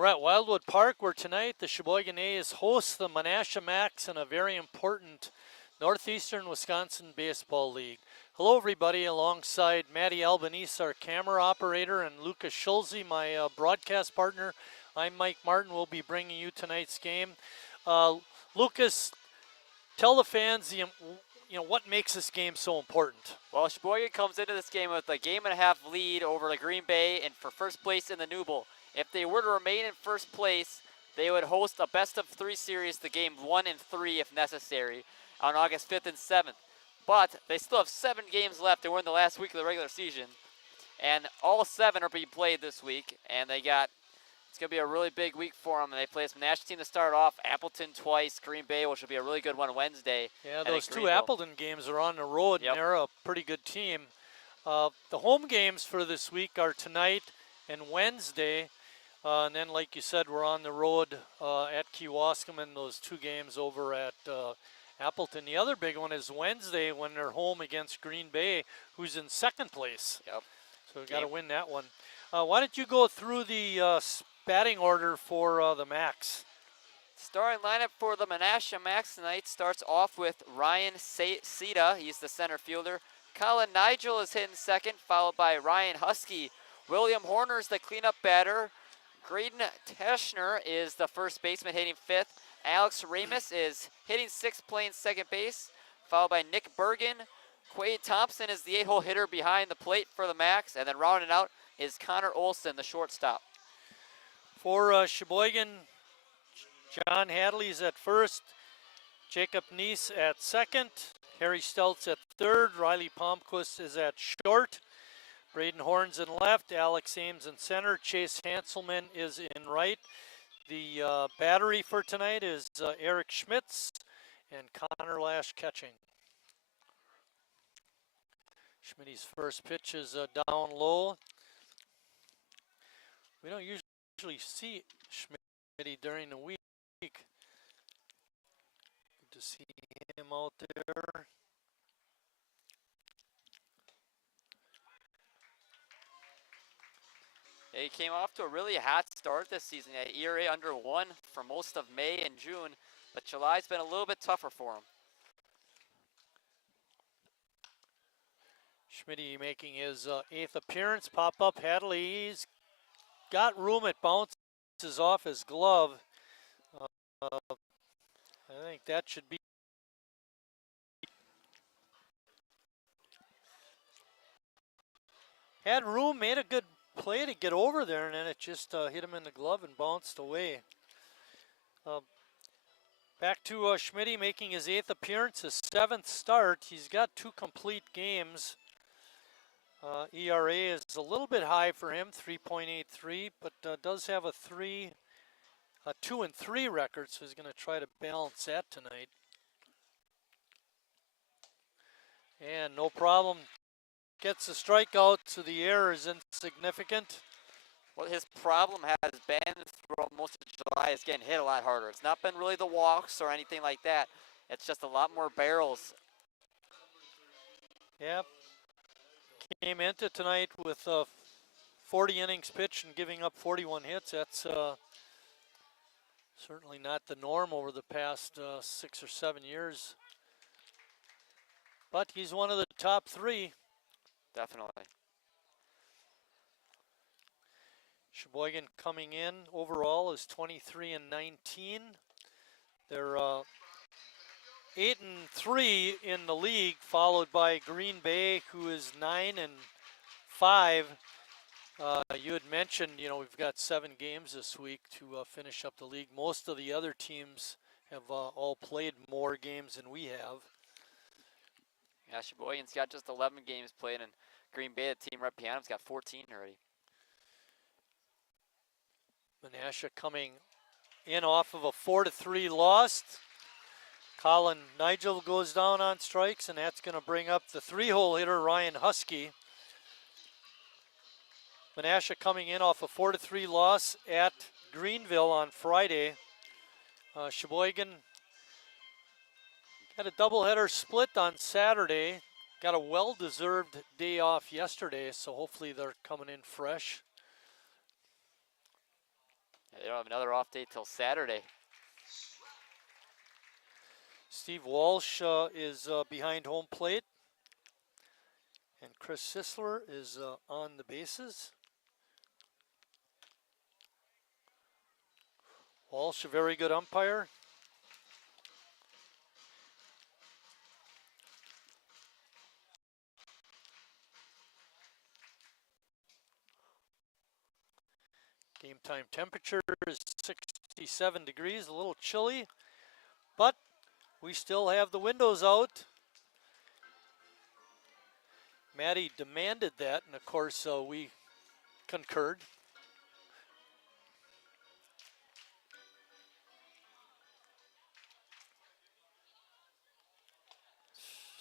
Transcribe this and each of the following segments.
We're at Wildwood Park, where tonight the Sheboygan A's host the Menasha Max in a very important Northeastern Wisconsin Baseball League. Hello, everybody. Alongside Matty Albanese, our camera operator, and Lucas Schulze, my broadcast partner, I'm Mike Martin. We'll be bringing you tonight's game. Lucas, tell the fans what makes this game so important. Well, Sheboygan comes into this game with a game-and-a-half lead over the Green Bay and for first place in the New Bowl. If they were to remain in first place, they would host a best-of-3 series, the game 1 and 3 if necessary, on August 5th and 7th. But they still have 7 games left. They were in the last week of the regular season, and all 7 are being played this week. And it's going to be a really big week for them. And they play this Menasha team to start off, Appleton twice, Green Bay, which will be a really good one Wednesday. Yeah, those two Appleton games are on the road, Yep. And they're a pretty good team. The home games for this week are tonight and Wednesday. And then, like you said, we're on the road at Kewaskum in those 2 games over at Appleton. The other big one is Wednesday when they're home against Green Bay, who's in second place. Yep. So we've got to win that one. Why don't you go through the batting order for the Max? Starting lineup for the Menasha Max tonight starts off with Ryan Sita. He's the center fielder. Colin Nigel is hitting second, followed by Ryan Husky. William Horner's the cleanup batter. Graydon Teschner is the first baseman hitting 5th. Alex Ramus is hitting 6th, playing second base, followed by Nick Bergen. Quade Thompson is the 8-hole hitter behind the plate for the Max, and then rounding out is Connor Olson, the shortstop. For Sheboygan, John Hadley's at first, Jacob Neese at second, Harry Steltz at third, Riley Palmquist is at short, Braden Horns in left, Alex Ames in center, Chase Hanselman is in right. The battery for tonight is Eric Schmitz and Connor Lash catching. Schmitty's first pitch is down low. We don't usually see Schmitty during the week. Good to see him out there. He came off to a really hot start this season. At ERA under 1 for most of May and June, but July's been a little bit tougher for him. Schmitty making his 8th appearance. Pop up Hadley. He's got room. It bounces off his glove. I think that should be. Had room, made a good play to get over there, and then it just hit him in the glove and bounced away. Back to Schmitty making his 8th appearance, his 7th start. He's got 2 complete games. ERA is a little bit high for him, 3.83, but does have a 2-3 record, so he's going to try to balance that tonight. And no problem. Gets a strikeout, so the error is insignificant. What his problem has been throughout most of July is getting hit a lot harder. It's not been really the walks or anything like that. It's just a lot more barrels. Yep. Came into tonight with 40 innings pitched and giving up 41 hits. That's certainly not the norm over the past 6 or 7 years. But he's one of the top 3. Definitely. Sheboygan coming in overall is 23-19. They're 8-3 in the league, followed by Green Bay, who is 9-5. You had mentioned, we've got 7 games this week to finish up the league. Most of the other teams have all played more games than we have. Yeah, Sheboygan's got just 11 games played, and Green Bay, the team right behind him, has got 14 already. Menasha coming in off of a 4-3 loss. Colin Nigel goes down on strikes, and that's going to bring up the 3-hole hitter, Ryan Husky. Menasha coming in off a 4-3 loss at Greenville on Friday. Sheboygan had a doubleheader split on Saturday. Got a well-deserved day off yesterday, so hopefully they're coming in fresh. They don't have another off day till Saturday. Steve Walsh is behind home plate. And Chris Sisler is on the bases. Walsh, a very good umpire. Game time temperature is 67 degrees, a little chilly, but we still have the windows out. Maddie demanded that, and of course we concurred.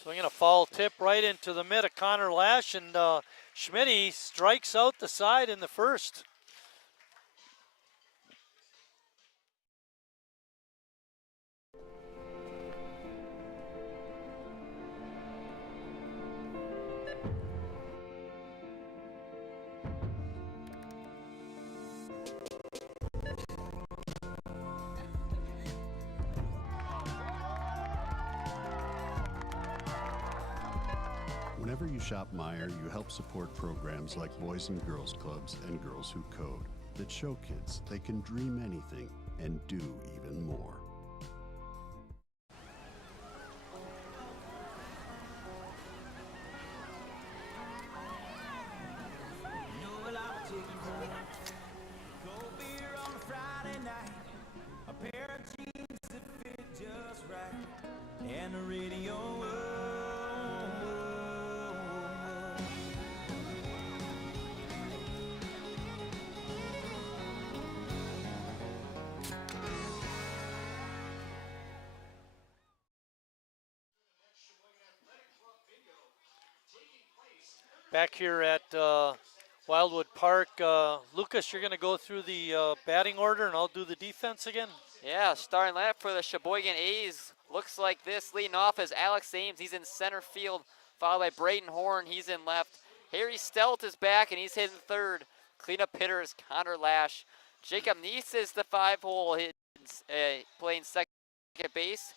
Swinging a foul tip right into the mid of Connor Lash, and Schmitty strikes out the side in the first. Whenever you shop Meijer, you help support programs like Boys and Girls Clubs and Girls Who Code that show kids they can dream anything and do even more. Back here at Wildwood Park, Lucas, you're going to go through the batting order, and I'll do the defense again. Yeah, starting lineup for the Sheboygan A's looks like this. Leading off is Alex Ames. He's in center field, followed by Braden Horn. He's in left. Harry Stelt is back, and he's hitting third. Cleanup hitter is Connor Lash. Jacob Neese is the 5-hole, playing second base,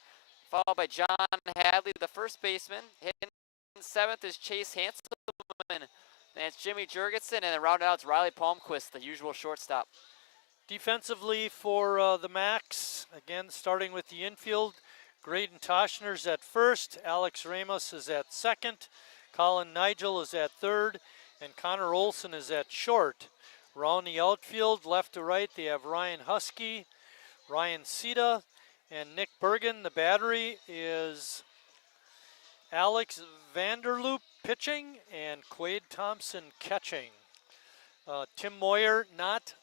followed by John Hadley, the first baseman. Hitting seventh is Chase Hanselman. And it's Jimmy Jurgensen, and then rounded out it's Riley Palmquist, the usual shortstop. Defensively for the Max, again starting with the infield, Graydon Toshner's at first, Alex Ramos is at second, Colin Nigel is at third, and Connor Olson is at short. Around the outfield, left to right, they have Ryan Husky, Ryan Sita, and Nick Bergen. The battery is Alex Vanderloop pitching and Quade Thompson catching. Tim Moyer not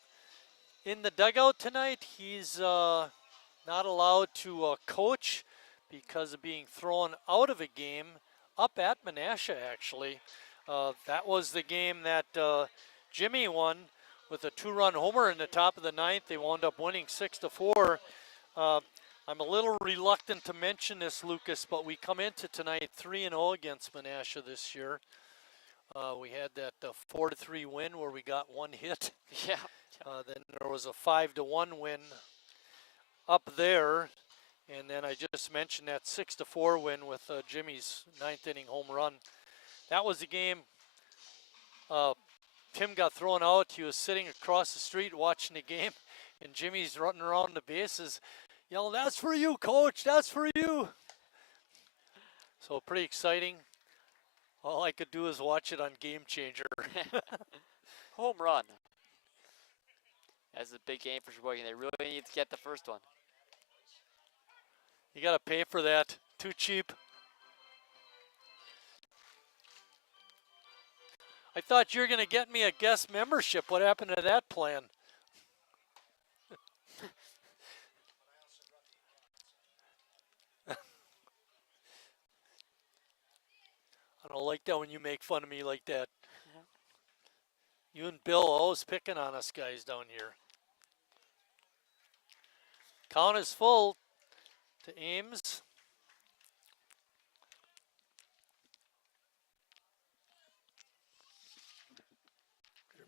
in the dugout tonight. He's not allowed to coach because of being thrown out of a game up at Menasha, actually. That was the game that Jimmy won with a 2-run homer in the top of the ninth. They wound up winning 6-4. I'm a little reluctant to mention this, Lucas, but we come into tonight 3-0 against Menasha this year. We had that 4-3 win where we got one hit. Yeah. Then there was a 5-1 win up there, and then I just mentioned that 6-4 win with Jimmy's 9th inning home run. That was the game. Tim got thrown out. He was sitting across the street watching the game, and Jimmy's running around the bases, yelling, "That's for you, coach, that's for you." So pretty exciting. All I could do is watch it on Game Changer. Home run. That's a big game for Sheboygan. They really need to get the first one. You got to pay for that. Too cheap. I thought you were going to get me a guest membership. What happened to that plan? I don't like that when you make fun of me like that. You and Bill always picking on us guys down here. Count is full to Ames.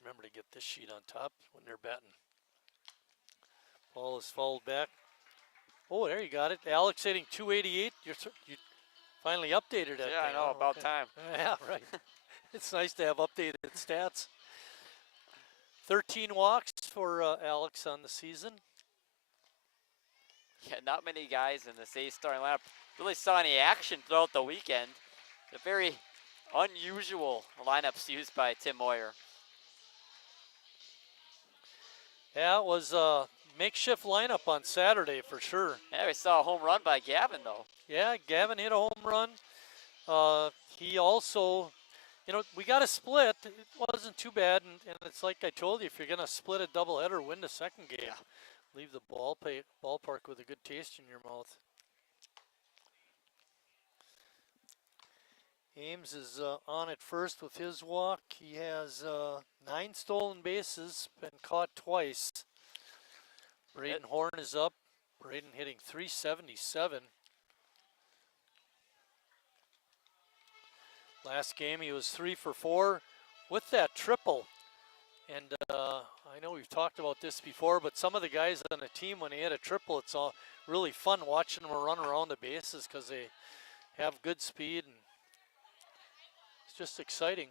Remember to get this sheet on top when they're batting. Ball is fouled back. Oh, there you got it. Alex hitting 288. You finally updated that. Yeah, I thing, know, huh? about Okay. time. Yeah, right. It's nice to have updated stats. 13 walks for Alex on the season. Yeah, not many guys in this A starting lineup really saw any action throughout the weekend. A very unusual lineups used by Tim Moyer. Yeah, it was a makeshift lineup on Saturday for sure. Yeah, we saw a home run by Gavin, though. Yeah, Gavin hit a home run. He also, we got a split. It wasn't too bad, and it's like I told you, if you're going to split a doubleheader, win the second game. Yeah. Leave the ballpark with a good taste in your mouth. Ames is on at first with his walk. He has 9 stolen bases, been caught twice. Braden Horn is up. Braden hitting 377. Last game he was 3 for 4 with that triple. And I know we've talked about this before, but some of the guys on the team, when they hit a triple, it's all really fun watching them run around the bases because they have good speed, and it's just exciting.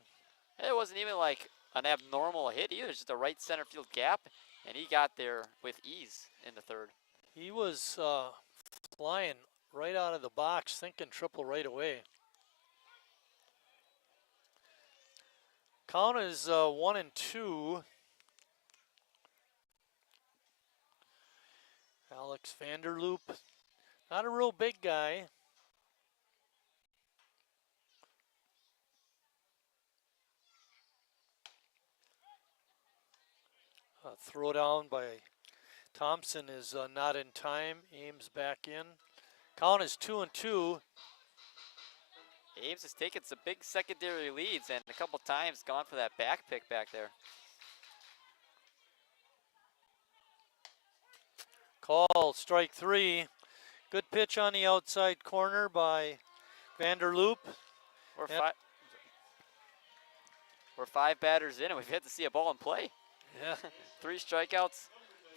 It wasn't even like an abnormal hit either, just a right center field gap, and he got there with ease in the third. He was flying right out of the box, thinking triple right away. Count is 1-2. Alex Vanderloop, not a real big guy. Throw down by Thompson is not in time. Ames back in. Count is 2-2. Ames has taken some big secondary leads and a couple times gone for that back pick back there. Call, strike 3. Good pitch on the outside corner by Vanderloop. We're 5 batters in, and we've yet to see a ball in play. Yeah. 3 strikeouts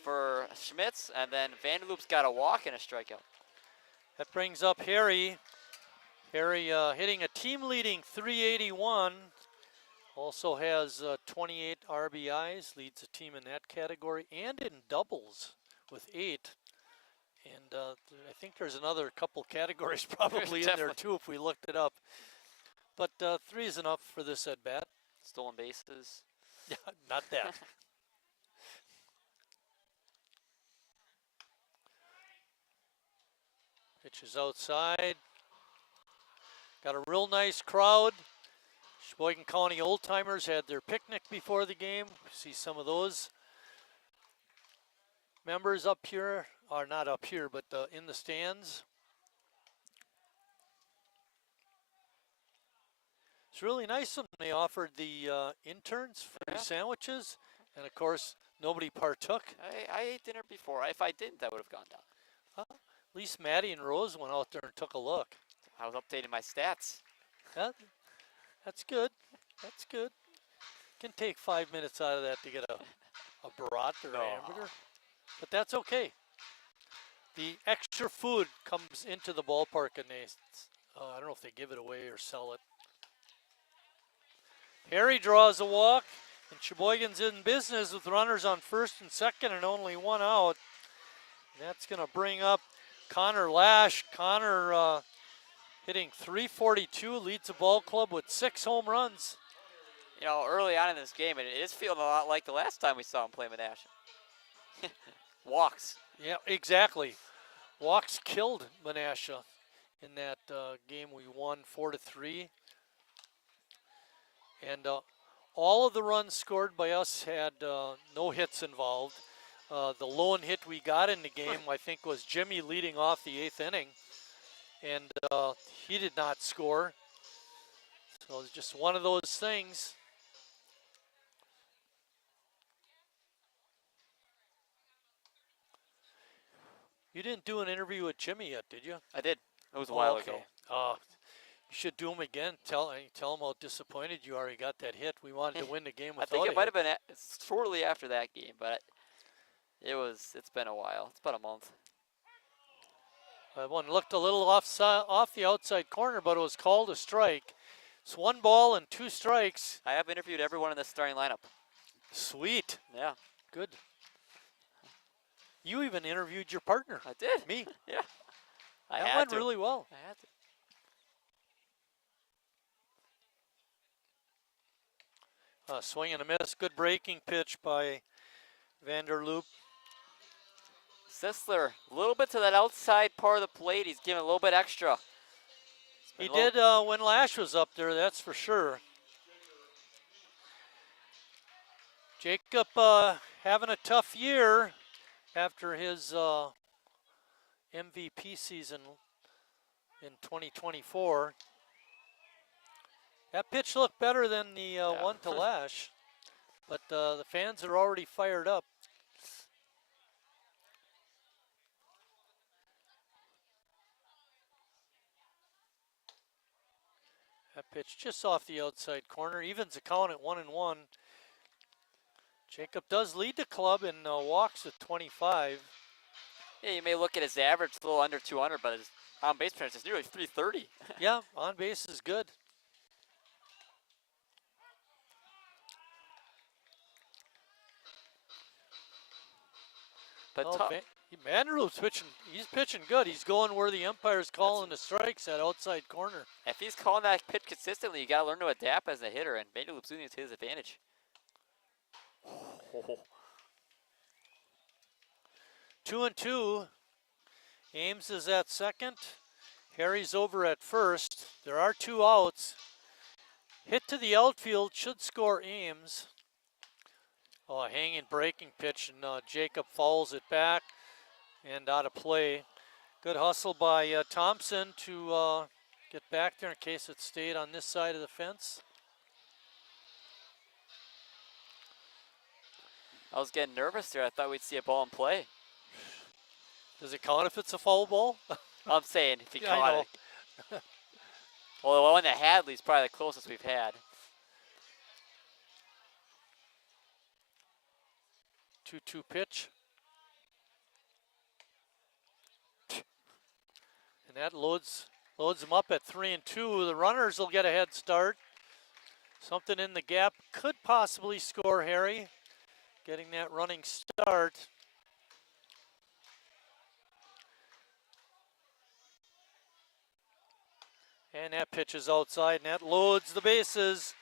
for Schmitz, and then Vanderloop's got a walk and a strikeout. That brings up Harry. Harry hitting a team-leading 381. Also has 28 RBIs, leads the team in that category, and in doubles with 8. And I think there's another couple categories probably in there too if we looked it up. But 3 is enough for this at-bat. Stolen bases. Yeah, not that. Pitch is outside. Got a real nice crowd. Sheboygan County old-timers had their picnic before the game. See some of those members up here, or not up here, but in the stands. It's really nice of them. They offered the interns free sandwiches, and of course, nobody partook. I ate dinner before. If I didn't, I would have gone down. At least Maddie and Rose went out there and took a look. I was updating my stats. That's good. That's good. Can take 5 minutes out of that to get a brat or a hamburger, but that's okay. The extra food comes into the ballpark, and they, I don't know if they give it away or sell it. Harry draws a walk, and Sheboygan's in business with runners on first and second and only 1 out. And that's going to bring up Connor Lash. Connor hitting 342, leads the ball club with 6 home runs. You know, early on in this game, it is feeling a lot like the last time we saw him play Menasha. Walks. Yeah, exactly. Walks killed Menasha in that game we won 4-3. And all of the runs scored by us had no hits involved. The lone hit we got in the game, I think, was Jimmy leading off the 8th inning. And he did not score. So it's just one of those things. You didn't do an interview with Jimmy yet, did you? I did. It was a while ago. You should do them again. Tell him how disappointed you are. He got that hit. We wanted to win the game without I think it a might hit. have been shortly after that game, but It's been a while. It's about a month. That one looked a little off the outside corner, but it was called a strike. It's 1 ball and 2 strikes. I have interviewed everyone in the starting lineup. Sweet. Yeah. Good. You even interviewed your partner. I did. Me. Yeah. That went really well. I had to. Swing and a miss. Good breaking pitch by Vanderloop. Sisler, a little bit to that outside part of the plate. He's giving a little bit extra. He did when Lash was up there, that's for sure. Jacob having a tough year after his MVP season in 2024. That pitch looked better than the one to Lash, but the fans are already fired up. That pitch just off the outside corner, evens the count at 1-1. Jacob does lead the club in walks with 25. Yeah, you may look at his average, a little under 200, but his on-base percentage is nearly 330. Yeah, on base is good. But Vanderloop's pitching. He's pitching good. He's going where the umpire's calling the strikes at outside corner. if he's calling that pitch consistently, you got to learn to adapt as a hitter, and Vanderloop's using it to his advantage. 2-2. Ames is at second. Harry's over at first. There are 2 outs. Hit to the outfield should score Ames. Oh, a hanging breaking pitch, and Jacob fouls it back and out of play. Good hustle by Thompson to get back there in case it stayed on this side of the fence. I was getting nervous there. I thought we'd see a ball in play. Does it count if it's a foul ball? I'm saying if he Yeah, I caught know. it. Well, the one that Hadley's probably the closest we've had. 2-2 pitch. And that loads them up at 3-2. The runners will get a head start. Something in the gap could possibly score Harry. Getting that running start. And that pitch is outside, and that loads the bases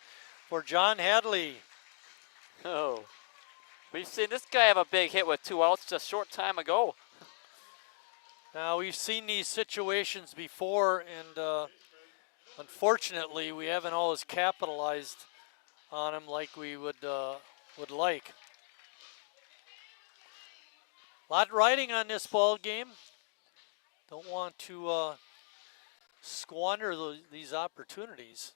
for John Hadley. Oh. We've seen this guy have a big hit with 2 outs just a short time ago. Now, we've seen these situations before, and unfortunately, we haven't always capitalized on them like we would like. A lot riding on this ball game. Don't want to squander these opportunities.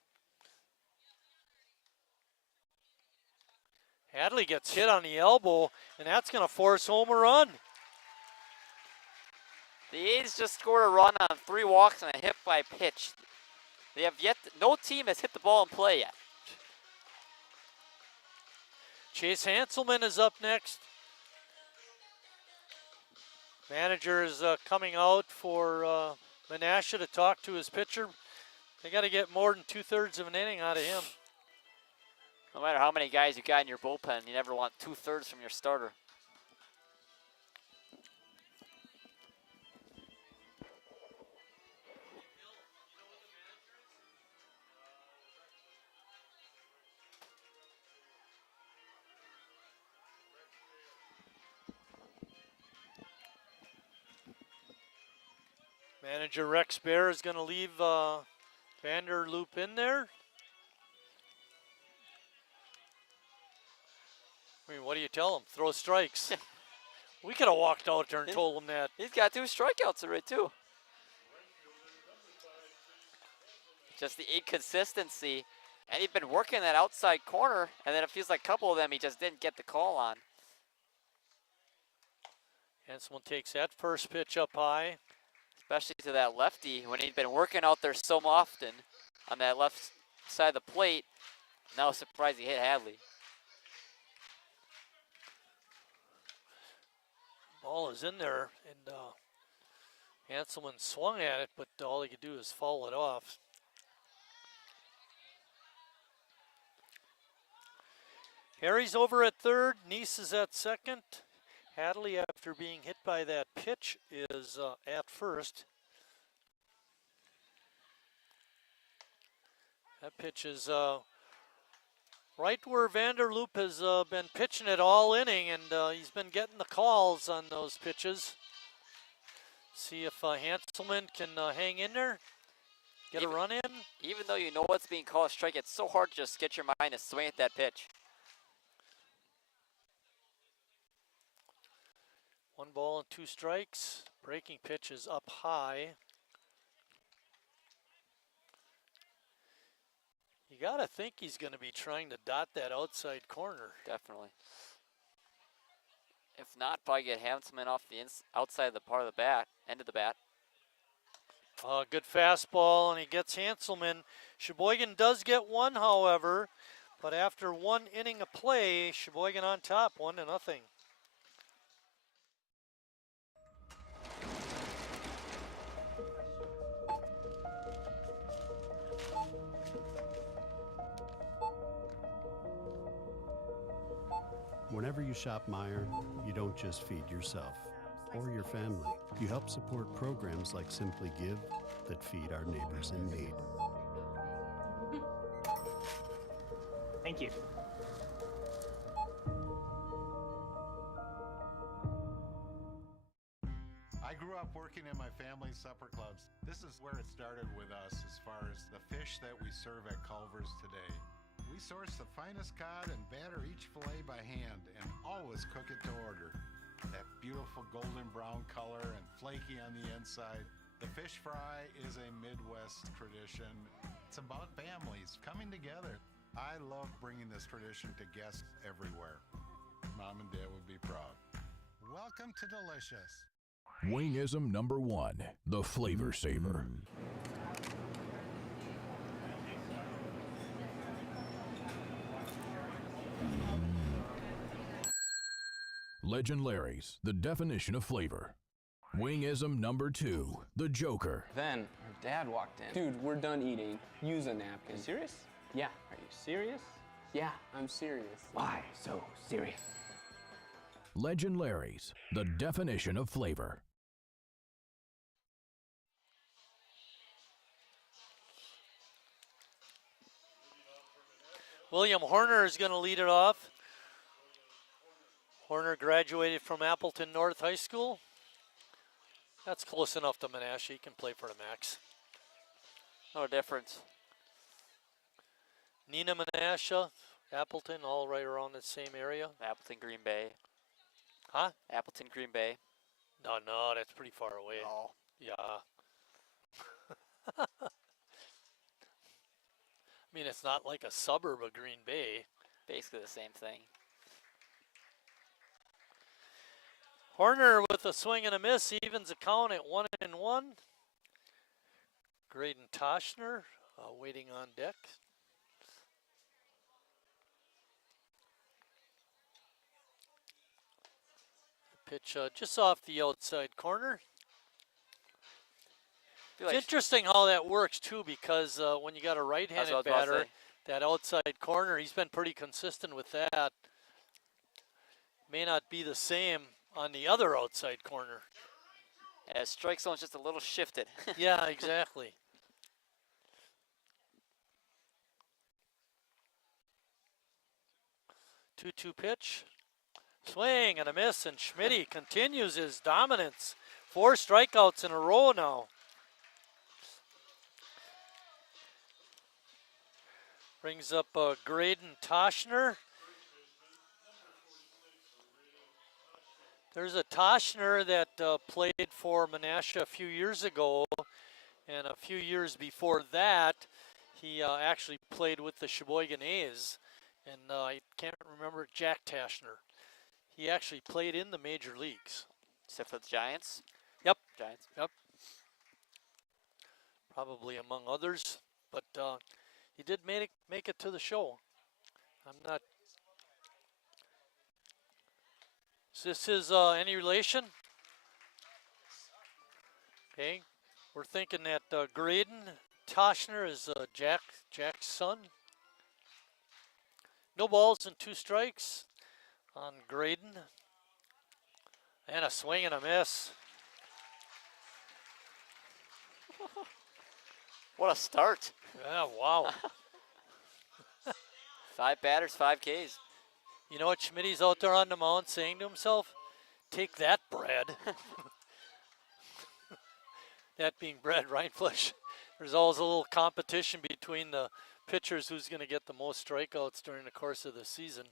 Hadley gets hit on the elbow, and that's going to force home a run. The A's just scored a run on 3 walks and a hit by pitch. They have no team has hit the ball in play yet. Chase Hanselman is up next. Manager is coming out for Menasha to talk to his pitcher. They got to get more than 2/3 of an inning out of him. No matter how many guys you got in your bullpen, you never want 2/3 from your starter. Manager Rex Bear is going to leave Vanderloop in there. I mean, what do you tell him? Throw strikes. We could have walked out there and told him that. He's got 2 strikeouts already, too. Just the inconsistency. And he'd been working that outside corner, and then it feels like a couple of them he just didn't get the call on. Hanselman takes that first pitch up high. Especially to that lefty when he'd been working out there so often on that left side of the plate. Now surprised he hit Hadley. was in there, and Hanselman swung at it, but all he could do is foul it off. Harry's over at third, Neese is at second. Hadley, after being hit by that pitch, is at first. That pitch is right where Vanderloop has been pitching it all inning, and he's been getting the calls on those pitches. See if Hanselman can hang in there, get a run in. Even though you know what's being called a strike, it's so hard to just get your mind to swing at that pitch. 1 ball and 2 strikes. Breaking pitch is up high. You got to think he's going to be trying to dot that outside corner. Definitely. If not, probably get Hanselman off the outside of the part of the bat, end of the bat. Good fastball, and he gets Hanselman. Sheboygan does get one, however, but after 1 inning of play, Sheboygan on top, 1-0. Whenever you shop Meijer, you don't just feed yourself or your family. You help support programs like Simply Give that feed our neighbors in need. Thank you. I grew up working in my family's supper clubs. This is where it started with us as far as the fish that we serve at Culver's today. We source the finest cod and batter each fillet by hand and always cook it to order. That beautiful golden brown color and flaky on the inside. The fish fry is a Midwest tradition. It's about families coming together. I love bringing this tradition to guests everywhere. Mom and Dad would be proud. Welcome to Delicious. Wingism number 1, the Flavor Saver. Legend Larry's, the definition of flavor. Wingism number 2, the Joker. Then her dad walked in. Dude, we're done eating. Use a napkin. You serious? Yeah. Are you serious? Yeah, I'm serious. Why so serious? Legend Larry's, the definition of flavor. William Horner is going to lead it off. Horner graduated from Appleton North High School. That's close enough to Menasha. He can play for the Max. No difference. Nina Menasha, Appleton, all right around the same area. Appleton, Green Bay. Huh? Appleton, Green Bay. No, that's pretty far away. Oh. Yeah. I mean, it's not like a suburb of Green Bay. Basically the same thing. Horner with a swing and a miss evens the count at 1-1. Graydon Toshner waiting on deck. Pitch just off the outside corner. It's interesting how that works too, because when you got a right-handed batter, that outside corner, he's been pretty consistent with that. May not be the same on the other outside corner. Yeah, strike zone's just a little shifted. Yeah, exactly. Two-two pitch. Swing and a miss, and Schmitty continues his dominance. 4 strikeouts in a row now. Brings up Graydon Toshner. There's a Toshner that played for Menasha a few years ago, and a few years before that, he actually played with the Sheboygan A's, and I can't remember Jack Toshner. He actually played in the major leagues. Except for the Giants? Yep. Giants. Yep. Probably among others, but he did make it to the show. I'm not. Is this his any relation? Okay, we're thinking that Graydon Toshner is Jack's son. No balls and 2 strikes on Graydon. And a swing and a miss. What a start. Yeah, wow. 5 batters, 5 Ks. You know what Schmidt's out there on the mound saying to himself? Take that, Brad. That being Brad Reinfleisch. There's always a little competition between the pitchers who's going to get the most strikeouts during the course of the season.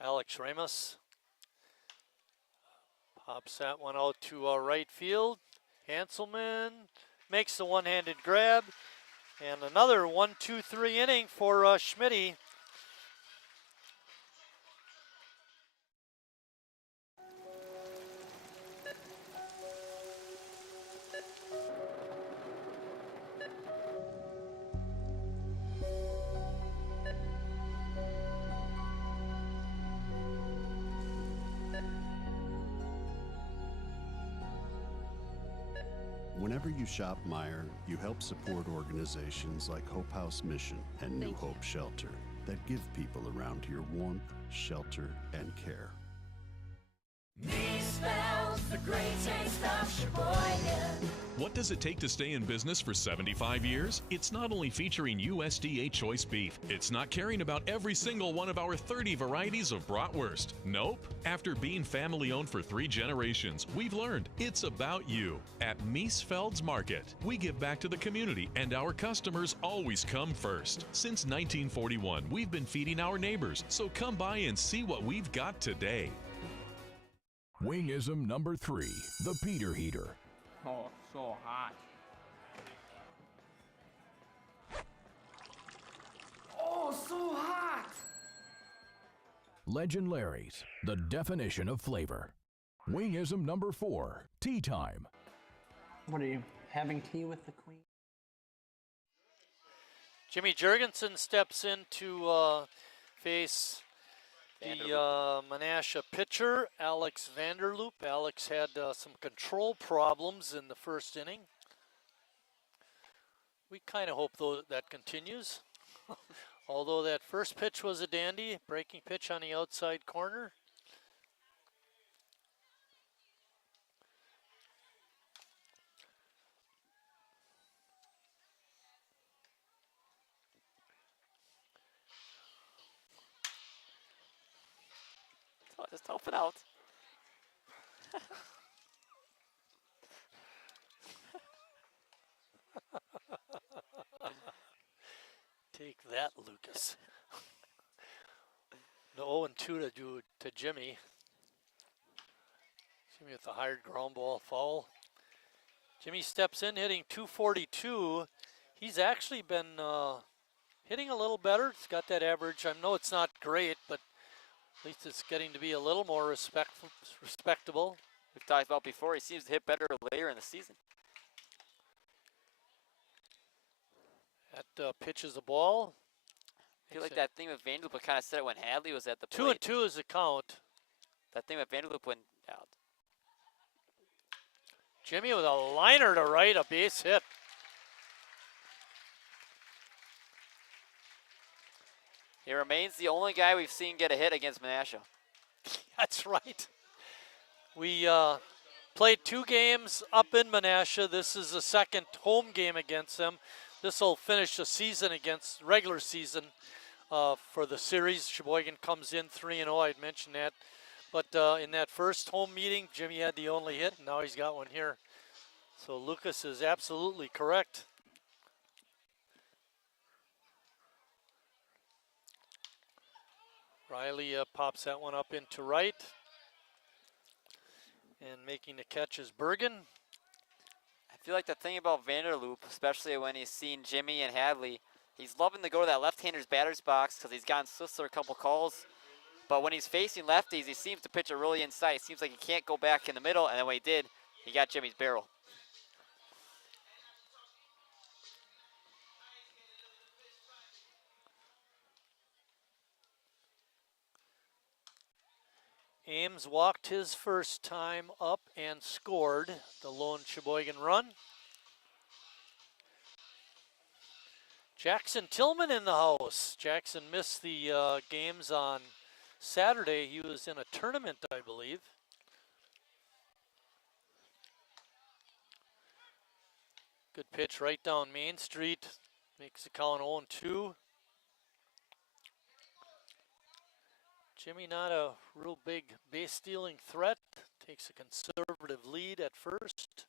Alex Ramos pops that one out to right field. Hanselman makes the one-handed grab. And another 1-2-3 inning for Schmidt. Whenever you shop Meijer, you help support organizations like Hope House Mission and New Hope Shelter that give people around here warmth, shelter, and care. Spells the great taste of Sheboygan. What does it take to stay in business for 75 years? It's not only featuring USDA choice beef. It's not caring about every single one of our 30 varieties of bratwurst. Nope. After being family owned for 3 generations, we've learned it's about you. At Miesfeld's Market, we give back to the community and our customers always come first. Since 1941, we've been feeding our neighbors, so come by and see what we've got today. Wingism number 3, the Peter Heater. Oh, so hot. Oh, so hot! Legend Larry's, the definition of flavor. Wingism number 4, tea time. What are you, having tea with the queen? Jimmy Jurgensen steps in to face the Menasha pitcher, Alex Vanderloop. Alex had some control problems in the first inning. We kind of hope that continues. Although that first pitch was a dandy, breaking pitch on the outside corner. Just help it out. Take that, Lucas. No 0-2 to do to Jimmy. Jimmy with the hard ground ball foul. Jimmy steps in hitting 242. He's actually been hitting a little better. He's got that average. I know it's not great, but at least it's getting to be a little more respectable. We've talked about before, he seems to hit better later in the season. That pitch is a ball. I feel like that thing with Vanderloop kind of said it when Hadley was at the 2-2 is the count. That thing with Vanderloop went out. Jimmy with a liner to right, a base hit. He remains the only guy we've seen get a hit against Menasha. That's right. We played 2 games up in Menasha. This is the second home game against them. This will finish the season against regular season for the series. Sheboygan comes in 3-0. I'd mentioned that. But in that first home meeting, Jimmy had the only hit, and now he's got one here. So Lucas is absolutely correct. Riley pops that one up into right. And making the catch is Bergen. I feel like the thing about Vanderloop, especially when he's seen Jimmy and Hadley, he's loving to go to that left-hander's batter's box because he's gotten Sisler a couple calls. But when he's facing lefties, he seems to pitch it really inside. It seems like he can't go back in the middle, and then when he did, he got Jimmy's barrel. Ames walked his first time up and scored the lone Sheboygan run. Jackson Tillman in the house. Jackson missed the games on Saturday. He was in a tournament, I believe. Good pitch right down Main Street. Makes the count 0-2. Jimmy not a real big base stealing threat. Takes a conservative lead at first.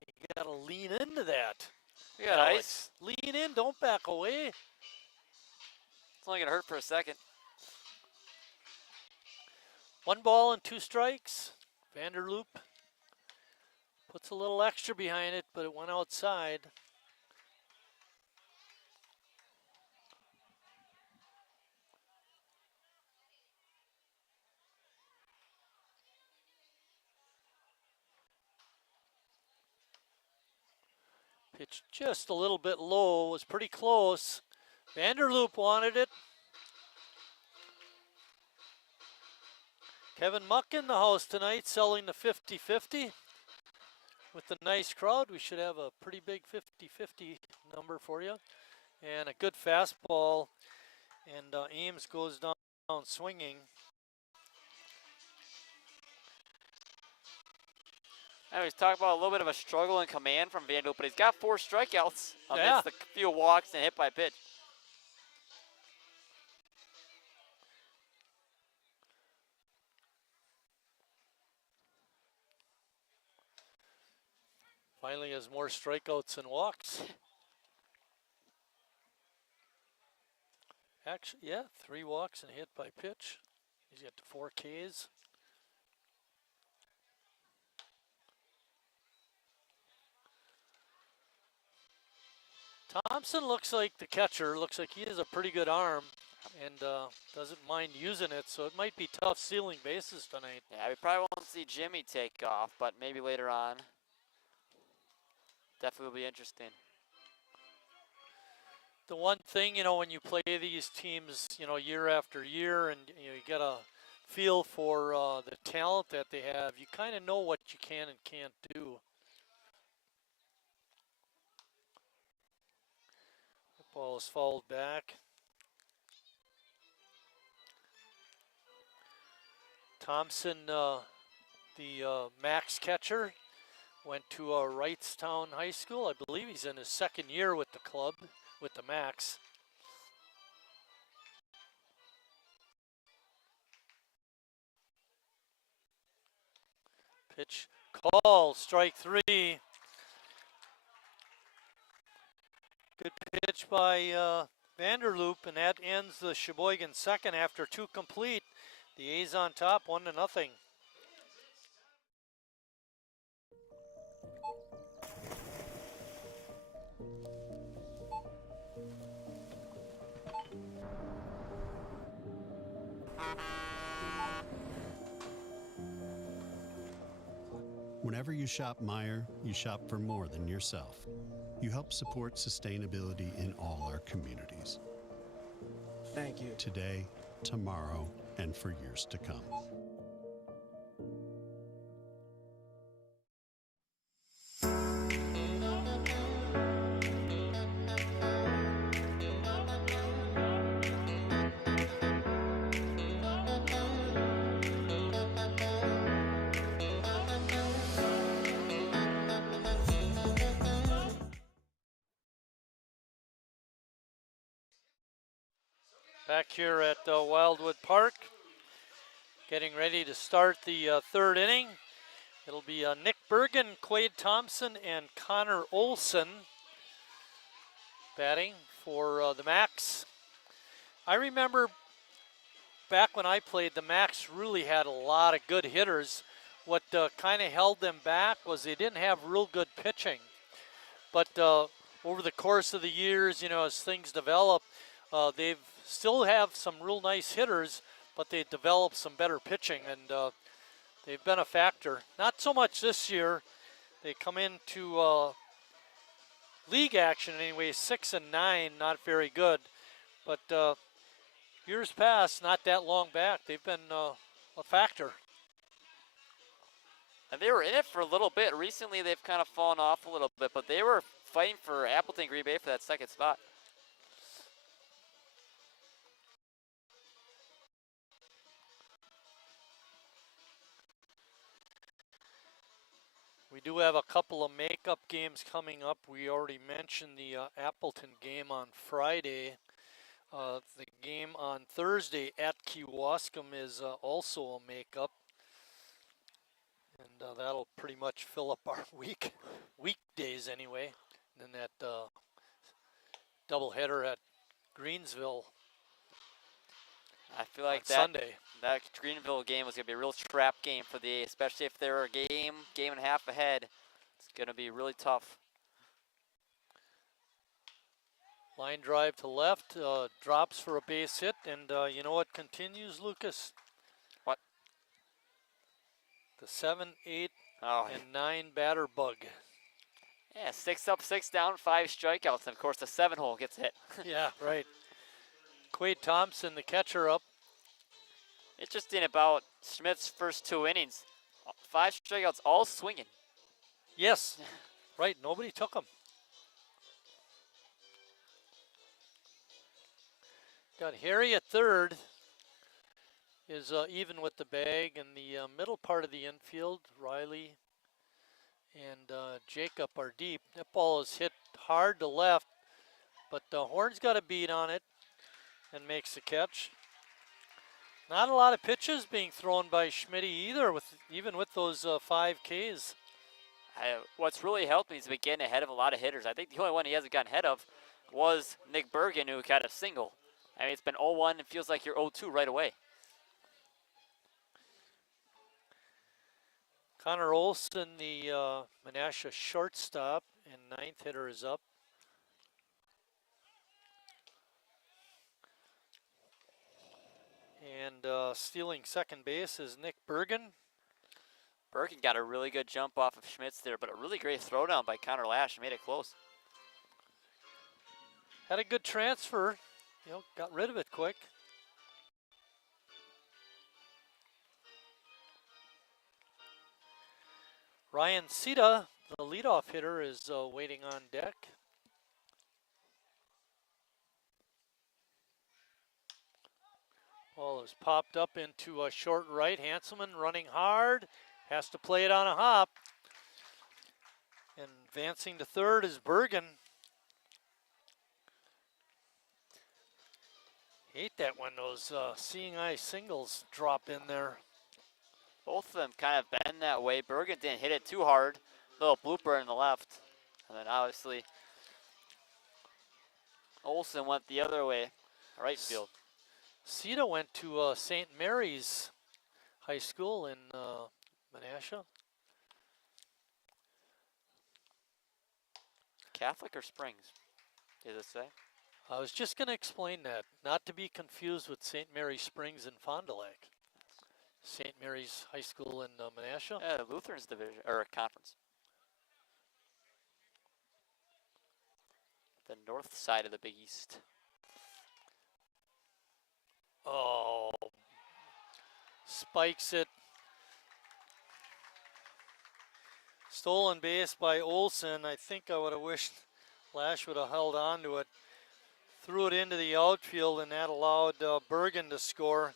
You gotta lean into that. Yeah, Alex. Lean in, don't back away. It's only gonna hurt for a second. 1 ball and 2 strikes. Vanderloop puts a little extra behind it, but it went outside. Pitch just a little bit low, was pretty close. Vanderloop wanted it. Kevin Muck in the house tonight, selling the 50-50. With the nice crowd, we should have a pretty big 50-50 number for you. And a good fastball, and Ames goes down swinging. I was talking about a little bit of a struggle in command from Vanderloop, but he's got 4 strikeouts amidst Yeah. the few walks and hit by pitch. Finally has more strikeouts than walks. Actually, yeah, 3 walks and hit by pitch. He's got the 4 Ks. Thompson looks like the catcher. Looks like he has a pretty good arm and doesn't mind using it, so it might be tough stealing bases tonight. Yeah, we probably won't see Jimmy take off, but maybe later on. Definitely will be interesting. The one thing, you know, when you play these teams, you know, year after year, and you get a feel for the talent that they have, you kind of know what you can and can't do. The ball is fouled back. Thompson, the Max catcher, went to Wrightstown High School. I believe he's in his 2nd year with the club, with the Max. Pitch call, strike 3. Good pitch by Vanderloop, and that ends the Sheboygan 2nd after 2 complete. The A's on top, 1-0. Whenever you shop Meijer, you shop for more than yourself. You help support sustainability in all our communities. Thank you. Today, tomorrow, and for years to come. Back here at Wildwood Park, getting ready to start the 3rd inning. It'll be Nick Bergen, Quade Thompson, and Connor Olson batting for the Max. I remember back when I played, the Max really had a lot of good hitters. What kind of held them back was they didn't have real good pitching. But over the course of the years, you know, as things develop, they've still have some real nice hitters, but they developed some better pitching, and they've been a factor. Not so much this year. They come into league action anyway, 6-9, not very good. But Years past, not that long back, they've been a factor. And they were in it for a little bit. Recently, they've kind of fallen off a little bit, but they were fighting for Appleton Green Bay for that second spot. We do have a couple of makeup games coming up. We already mentioned the Appleton game on Friday. The game on Thursday at Kewaskum is also a makeup. And that'll pretty much fill up our weekdays anyway. And then that doubleheader at Greensville I feel like Sunday. That Greenville game was going to be a real trap game for the A, especially if they're a game and a half ahead. It's going to be really tough. Line drive to left, drops for a base hit, and you know what continues, Lucas? What? The 7, 8, Oh, and 9 batter bug. yeah, 6 up, 6 down, 5 strikeouts, and of course the 7-hole gets hit. Yeah, right. Quade Thompson, the catcher, up. Interesting about Schmidt's first 2 innings. 5 strikeouts, all swinging. Yes, right, nobody took him. Got Harry at third, is even with the bag, and the middle part of the infield, Riley and Jacob are deep. That ball is hit hard to left, but Horn's got a beat on it and makes the catch. Not a lot of pitches being thrown by Schmidt either, even with those 5 Ks. What's really helped me is been getting ahead of a lot of hitters. I think the only one he hasn't gotten ahead of was Nick Bergen, who got a single. I mean, it's been 0-1 and feels like you're 0-2 right away. Connor Olson, the Menasha shortstop, and 9th hitter is up. And stealing second base is Nick Bergen. Bergen got a really good jump off of Schmitz there, but a really great throwdown by Connor Lash made it close. Had a good transfer, got rid of it quick. Ryan Sita, the leadoff hitter, is waiting on deck. Ball is popped up into a short right. Hanselman running hard, has to play it on a hop. And advancing to third is Bergen. Hate that when those seeing eye singles drop in there. Both of them kind of been that way. Bergen didn't hit it too hard. Little blooper in the left. And then obviously Olsen went the other way, right field. Sita went to St. Mary's High School in Menasha. Catholic or Springs, does it say? I was just going to explain that, not to be confused with St. Mary Springs in Fond du Lac. St. Mary's High School in Menasha. Yeah, Lutheran's division, or conference. The north side of the Big East. Oh, spikes it. Stolen base by Olsen. I think I would have wished Lash would have held on to it. Threw it into the outfield, and that allowed Bergen to score.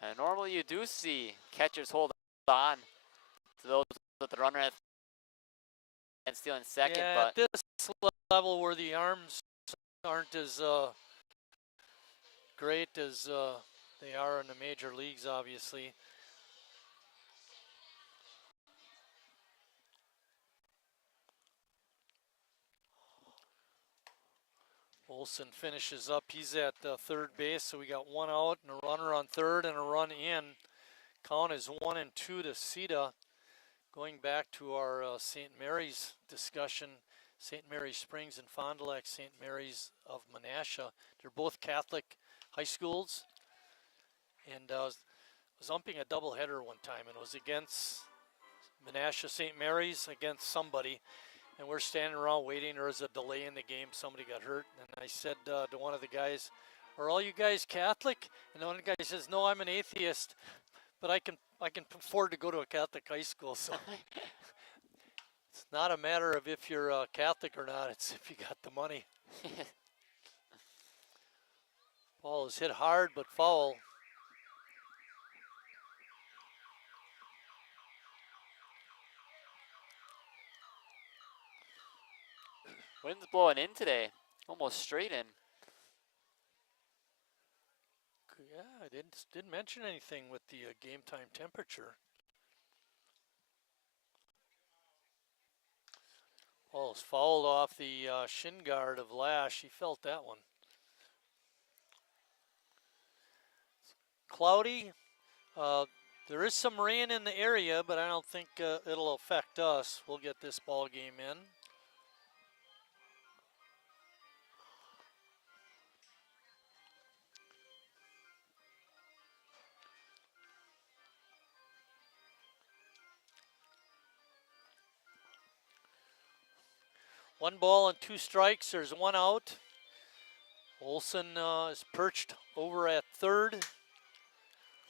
And normally you do see catchers hold on to those with the runner at and stealing second, yeah, but at this level where the arms aren't as great as they are in the major leagues, obviously. Olsen finishes up. He's at third base, so we got one out and a runner on third and a run in. Count is 1-2 to Sita. Going back to our St. Mary's discussion, St. Mary's Springs and Fond du Lac, St. Mary's of Menasha. They're both Catholic high schools. And I was umping a doubleheader one time, and it was against Menasha St. Mary's against somebody. And we're standing around waiting. There was a delay in the game. Somebody got hurt. And I said to one of the guys, Are all you guys Catholic? And the one guy says, no, I'm an atheist, but I can afford to go to a Catholic high school. So it's not a matter of if you're Catholic or not. It's if you got the money. Ball is hit hard, but foul. Wind's blowing in today, almost straight in. Yeah, I didn't mention anything with the game time temperature. Ball is fouled off the shin guard of Lash. He felt that one. Cloudy. There is some rain in the area, but I don't think it'll affect us. We'll get this ball game in. One ball and 2 strikes. There's one out. Olson is perched over at third.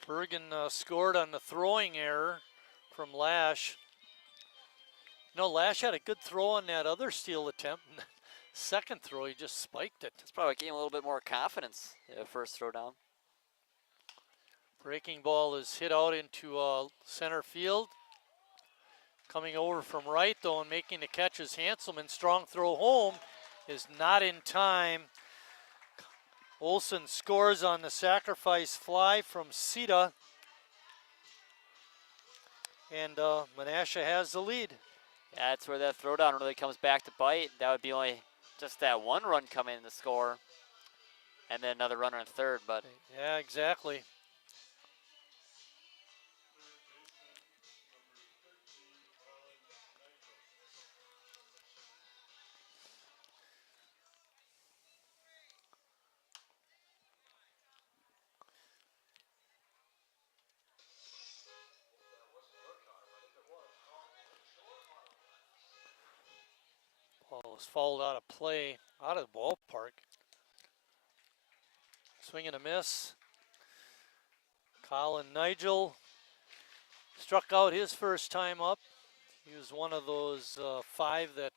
Bergen scored on the throwing error from Lash. You know, Lash had a good throw on that other steal attempt. Second throw, he just spiked it. It's probably gave him a little bit more confidence, first throw down. Breaking ball is hit out into center field. Coming over from right, though, and making the catch is Hanselman. Strong throw home is not in time. Olson scores on the sacrifice fly from Sita. And Menasha has the lead. Yeah, that's where that throwdown really comes back to bite. That would be only just that one run coming in to score. And then another runner in third, but. Yeah, exactly. Ball is fouled out of play, out of the ballpark. Swing and a miss. Colin Nigel struck out his first time up. He was one of those 5 that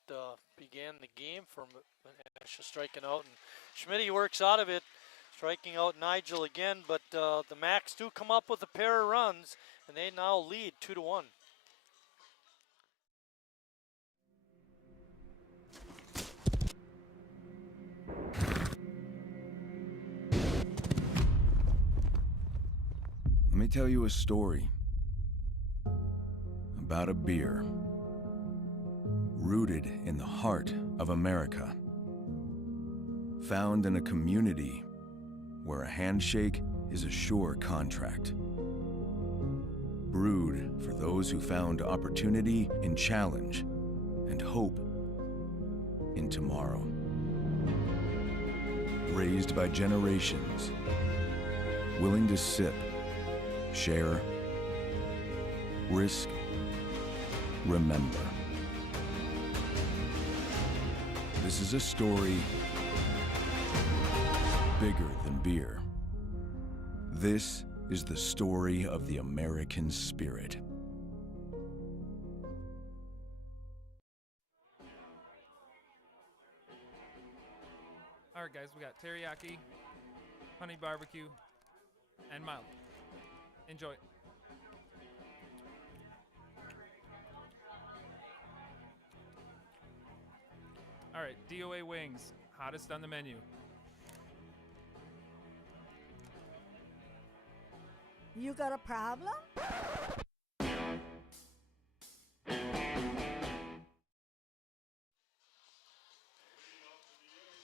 began the game for Menasha striking out. And Schmidt works out of it, striking out Nigel again. But the Macs do come up with a pair of runs, and they now lead 2-1. Let me tell you a story about a beer rooted in the heart of America, found in a community where a handshake is a sure contract, brewed for those who found opportunity in challenge and hope in tomorrow, raised by generations willing to sip, share, risk, remember. This is a story bigger than beer. This is the story of the American spirit. All right, guys, we got teriyaki, honey barbecue, and mild. Enjoy. All right, DOA wings, hottest on the menu. You got a problem?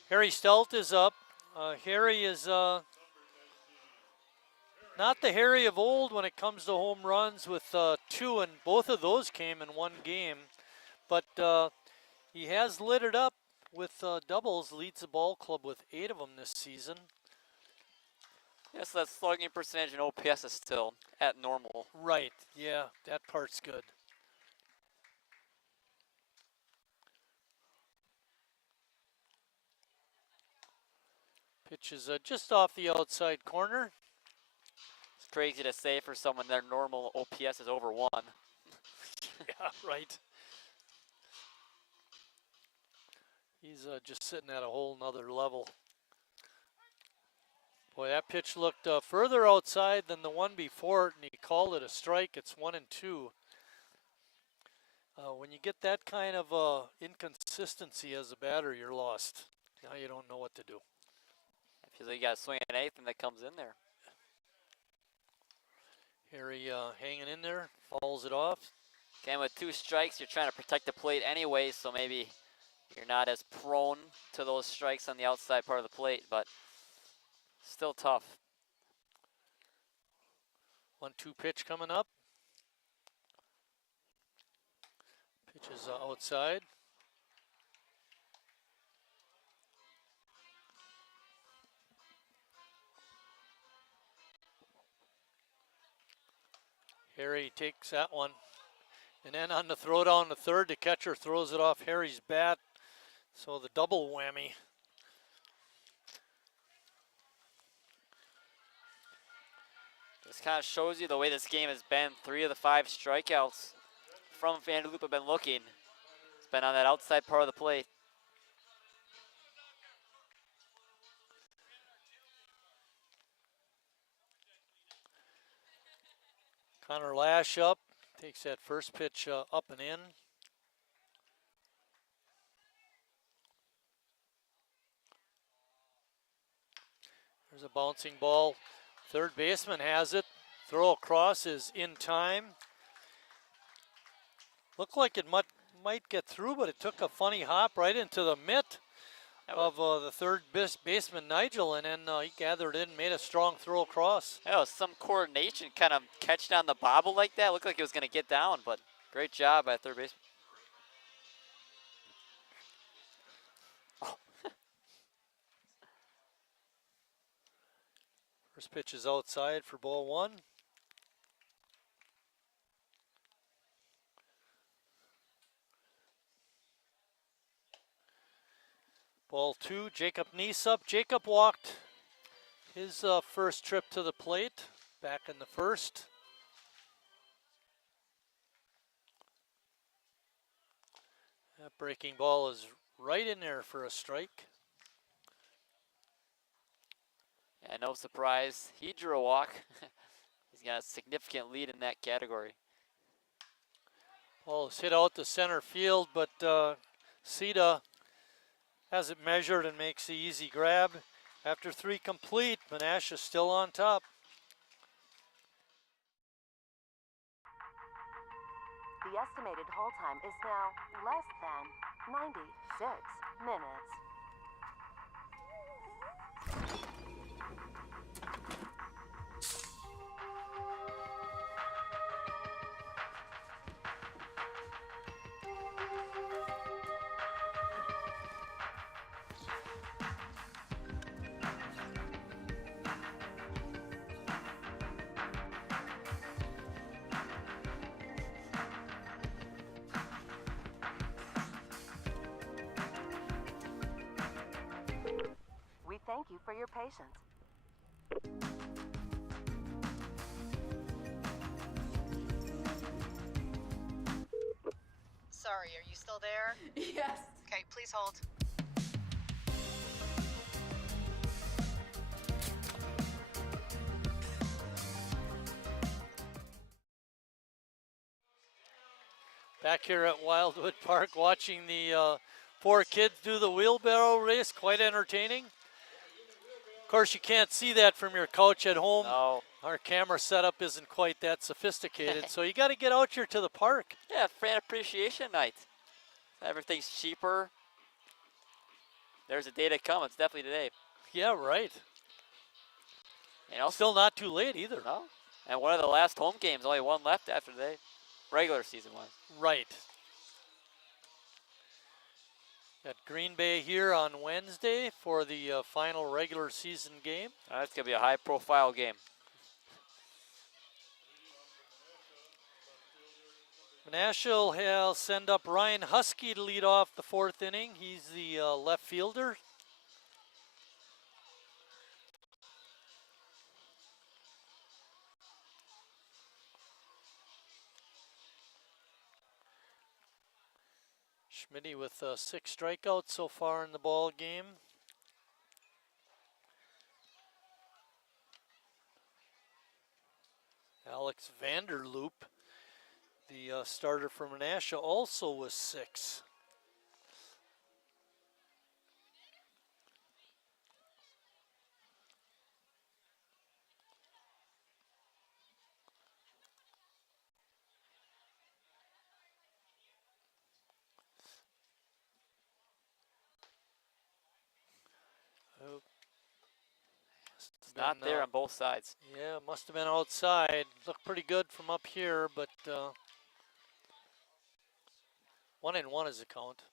Harry Stelt is up. Harry is not the Harry of old when it comes to home runs with 2, and both of those came in one game. But he has lit it up with doubles, leads the ball club with 8 of them this season. Yes, that slugging percentage and OPS is still at normal. Right, yeah, that part's good. Pitch pitch is just off the outside corner. It's crazy to say for someone their normal OPS is over 1. Yeah, right. He's just sitting at a whole nother level. Boy, that pitch looked further outside than the one before it, and he called it a strike. It's 1-2. When you get that kind of inconsistency as a batter, you're lost. Now you don't know what to do. I feel like you got to swing at anything that comes in there. Harry hanging in there, fouls it off. Again, with 2 strikes, you're trying to protect the plate anyway, so maybe you're not as prone to those strikes on the outside part of the plate, but still tough. 1-2 pitch coming up. Pitch is outside. Harry takes that one. And then on the throw down to third, the catcher throws it off Harry's bat. So the double whammy. This kind of shows you the way this game has been. 3 of the 5 strikeouts from Vanderloop have been looking. It's been on that outside part of the plate. Connor Lash up, takes that first pitch up and in. There's a bouncing ball. Third baseman has it. Throw across is in time. Looked like it might get through, but it took a funny hop right into the mitt of the third baseman, Nigel, and then he gathered in and made a strong throw across. Yeah, it was some coordination, kind of catching on the bobble like that. Looked like it was going to get down, but great job by third baseman. First pitch is outside for ball 1. Ball 2, Jacob Neesup. Jacob walked his first trip to the plate back in the first. That breaking ball is right in there for a strike. Yeah, no surprise. He drew a walk. He's got a significant lead in that category. Ball is hit out to center field, but Sita has it measured and makes the easy grab. After 3 complete, Menasha still on top. The estimated hold time is now less than 96 minutes. Thank you for your patience. Sorry, are you still there? Yes. Okay, please hold. Back here at Wildwood Park watching the 4 kids do the wheelbarrow race, quite entertaining. Of course, you can't see that from your couch at home. No. Our camera setup isn't quite that sophisticated, so you got to get out here to the park. Yeah, fan appreciation night. Everything's cheaper. There's a day to come. It's definitely today. Yeah, right. You know, still not too late either. No. And one of the last home games, only 1 left after today, regular season wise. Right. Got Green Bay here on Wednesday for the final regular season game. That's going to be a high-profile game. Menasha will send up Ryan Husky to lead off the 4th inning. He's the left fielder. Schmitty with 6 strikeouts so far in the ball game. Alex Vanderloop, the starter for Menasha, also was 6. Oh, It's not there on both sides. Yeah, must have been outside. Looked pretty good from up here, but 1-1 is the count.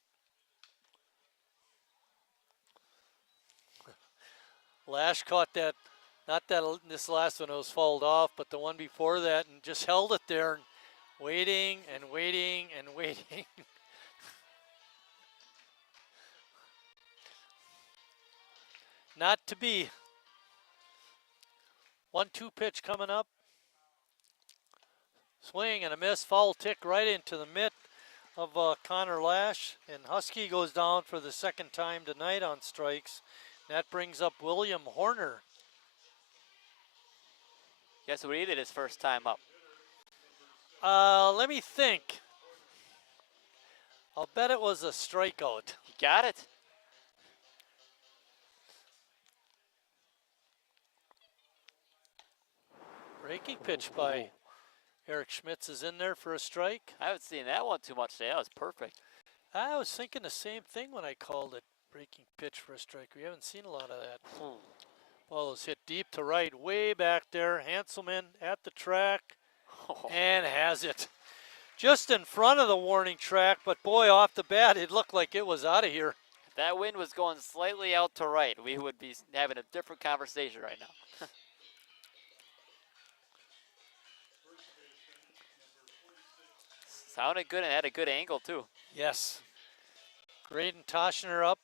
Lash caught that, not that this last one was fouled off, but the one before that, and just held it there, waiting and waiting and waiting. Not to be. 1-2 pitch coming up. Swing and a miss, foul tick right into the mitt of Connor Lash, and Husky goes down for the second time tonight on strikes. That brings up William Horner. Guess what he did his first time up? Let me think. I'll bet it was a strikeout. You got it. Breaking pitch by Eric Schmitz is in there for a strike. I haven't seen that one too much today. That was perfect. I was thinking the same thing when I called it breaking pitch for a strike. We haven't seen a lot of that. Ball is hit deep to right, way back there. Hanselman at the track and has it. Just in front of the warning track, but boy, off the bat, it looked like it was out of here. If that wind was going slightly out to right, we would be having a different conversation right now. Sounded good and had a good angle too. Yes. Graydon Toshner up.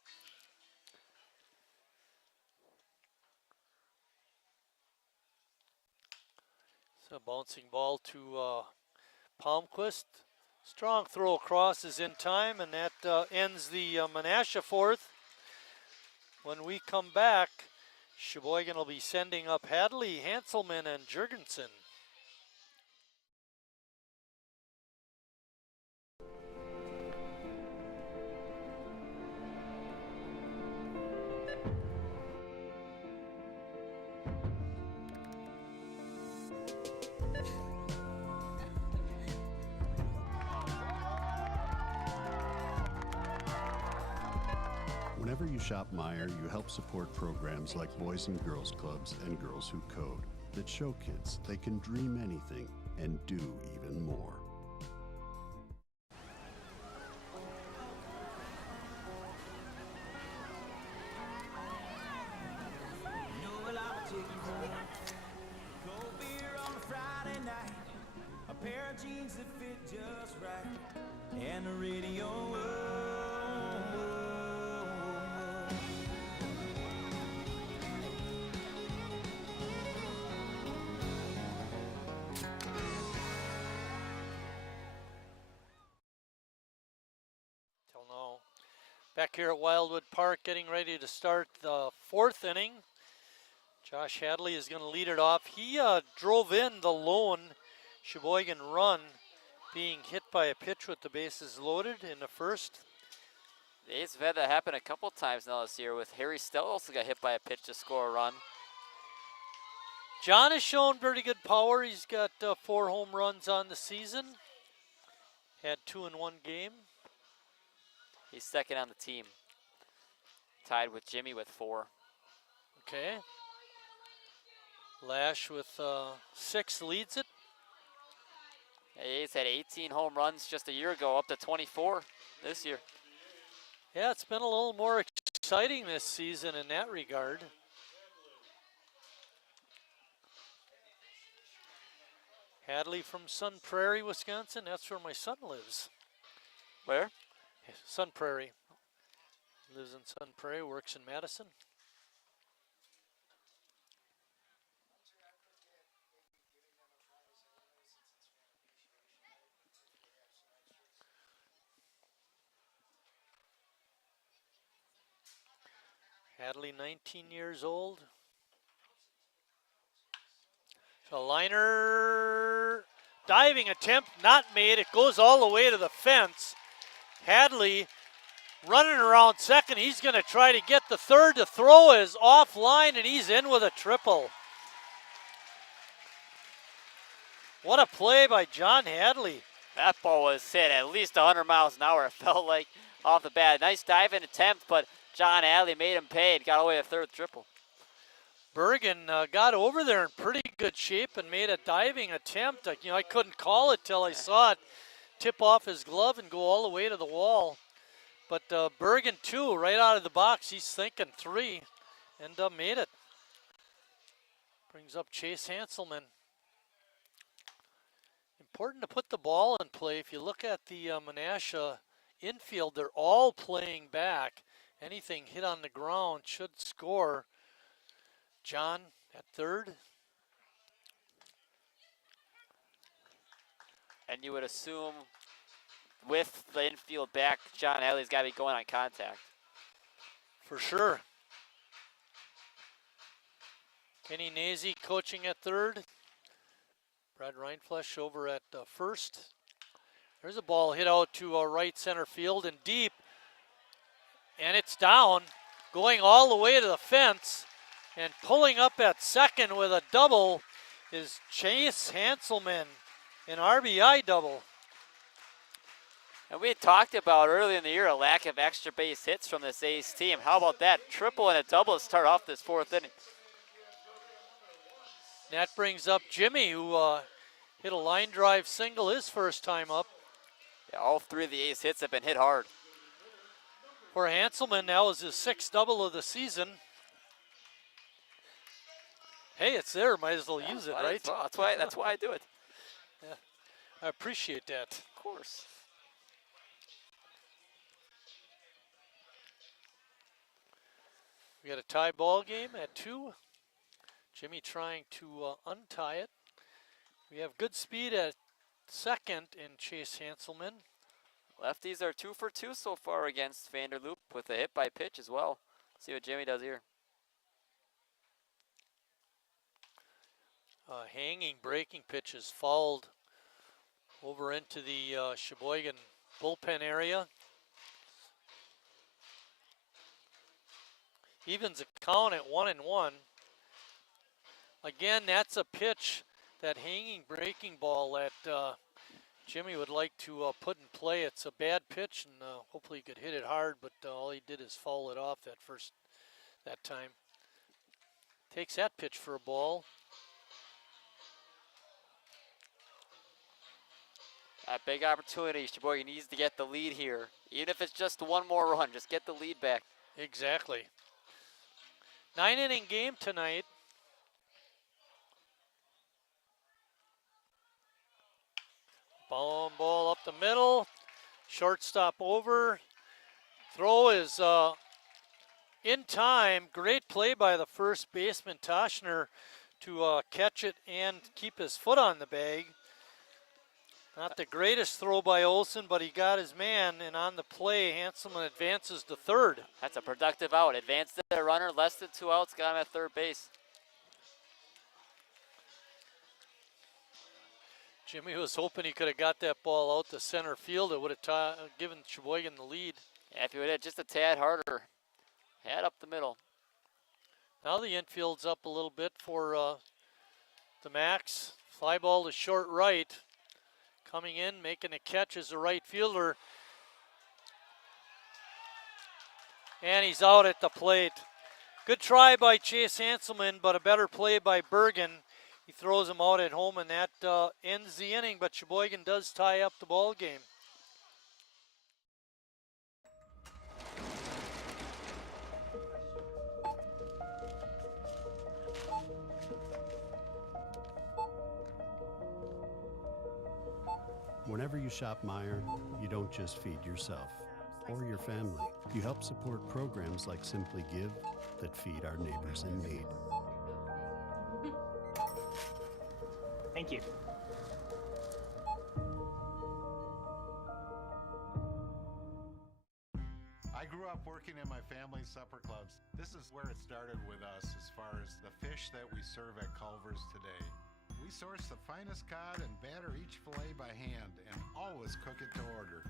So bouncing ball to Palmquist. Strong throw across is in time, and that ends the Menasha fourth. When we come back, Sheboygan will be sending up Hadley, Hanselman, and Jurgensen. Whenever you shop Meijer, you help support programs like Boys and Girls Clubs and Girls Who Code that show kids they can dream anything and do even more. Jeans that fit just right, and the radio. Till now, back here at Wildwood Park, getting ready to start the fourth inning. Josh Hadley is going to lead it off. He drove in the lone Sheboygan run, being hit by a pitch with the bases loaded in the first. The A's have had that happen a couple times now this year with Harry Stell also got hit by a pitch to score a run. John has shown pretty good power. He's got 4 home runs on the season. Had 2 in 1 game. He's second on the team. Tied with Jimmy with 4. Okay. Lash with 6 leads it. A's had 18 home runs just a year ago, up to 24 this year. Yeah, it's been a little more exciting this season in that regard. Hadley from Sun Prairie, Wisconsin. That's where my son lives. Where? Sun Prairie. Lives in Sun Prairie, works in Madison. Hadley, 19 years old. So liner, diving attempt, not made. It goes all the way to the fence. Hadley running around second. He's going to try to get the third. The throw is offline, and he's in with a triple. What a play by John Hadley. That ball was hit at least 100 miles an hour, it felt like, off the bat. Nice diving attempt, but John Hadley made him pay and got away a third triple. Bergen got over there in pretty good shape and made a diving attempt. I couldn't call it till I saw it tip off his glove and go all the way to the wall. But Bergen, too, right out of the box, he's thinking three and made it. Brings up Chase Hanselman. Important to put the ball in play. If you look at the Menasha infield, they're all playing back. Anything hit on the ground should score. John at third. And you would assume with the infield back, John Hadley's got to be going on contact. For sure. Kenny Nazy coaching at third. Brad Reinflesch over at first. There's a ball hit out to right center field and deep. And it's down, going all the way to the fence. And pulling up at second with a double is Chase Hanselman, an RBI double. And we had talked about earlier in the year a lack of extra base hits from this A's team. How about that? Triple and a double to start off this fourth inning. That brings up Jimmy, who hit a line drive single his first time up. Yeah, all three of the A's hits have been hit hard. For Hanselman, that was his sixth double of the season. Hey, it's there. Might as well use it, right? That's why I do it. Yeah, I appreciate that. Of course. We got a tie ball game at 2. Jimmy trying to untie it. We have good speed at second in Chase Hanselman. Lefties are 2 for 2 so far against Vanderloop with a hit by pitch as well. See what Jimmy does here. Hanging breaking pitches fouled over into the Sheboygan bullpen area. Evens the count at 1-1. Again, that's a pitch, that hanging breaking ball that Jimmy would like to put in play. It's a bad pitch, and hopefully he could hit it hard, but all he did is foul it off that time. Takes that pitch for a ball. A big opportunity. Sheboygan needs to get the lead here. Even if it's just one more run, just get the lead back. Exactly. 9-inning game tonight. Ball up the middle. Shortstop over. Throw is in time. Great play by the first baseman, Toshner, to catch it and keep his foot on the bag. Not the greatest throw by Olsen, but he got his man, and on the play, Hanselman advances to third. That's a productive out. Advanced the runner, less than 2 outs, got him at third base. Jimmy was hoping he could have got that ball out to center field. It would have given Sheboygan the lead. Yeah, if he would have just a tad harder. Head up the middle. Now the infield's up a little bit for the Max. Fly ball to short right. Coming in, making a catch as a right fielder. And he's out at the plate. Good try by Chase Hanselman, but a better play by Bergen. He throws him out at home, and that ends the inning, but Sheboygan does tie up the ball game. Whenever you shop Meijer, you don't just feed yourself or your family. You help support programs like Simply Give that feed our neighbors in need. Thank you. I grew grew up working in my family's supper clubs. This is where it started with us as far as the fish that we serve at Culver's today. We source the finest cod and batter each fillet by hand and always cook it to order.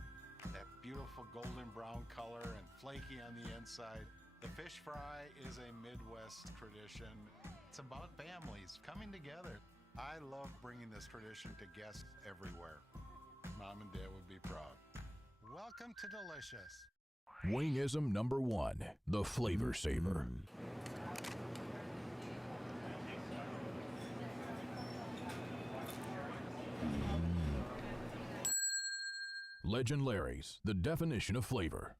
That beautiful golden brown color and flaky on the inside. The fish fry is a Midwest tradition. It's about families coming together. I love bringing this tradition to guests everywhere. Mom and Dad would be proud. Welcome to Delicious. Wingism number 1, the Flavor Saver. Legend Larry's, the definition of flavor.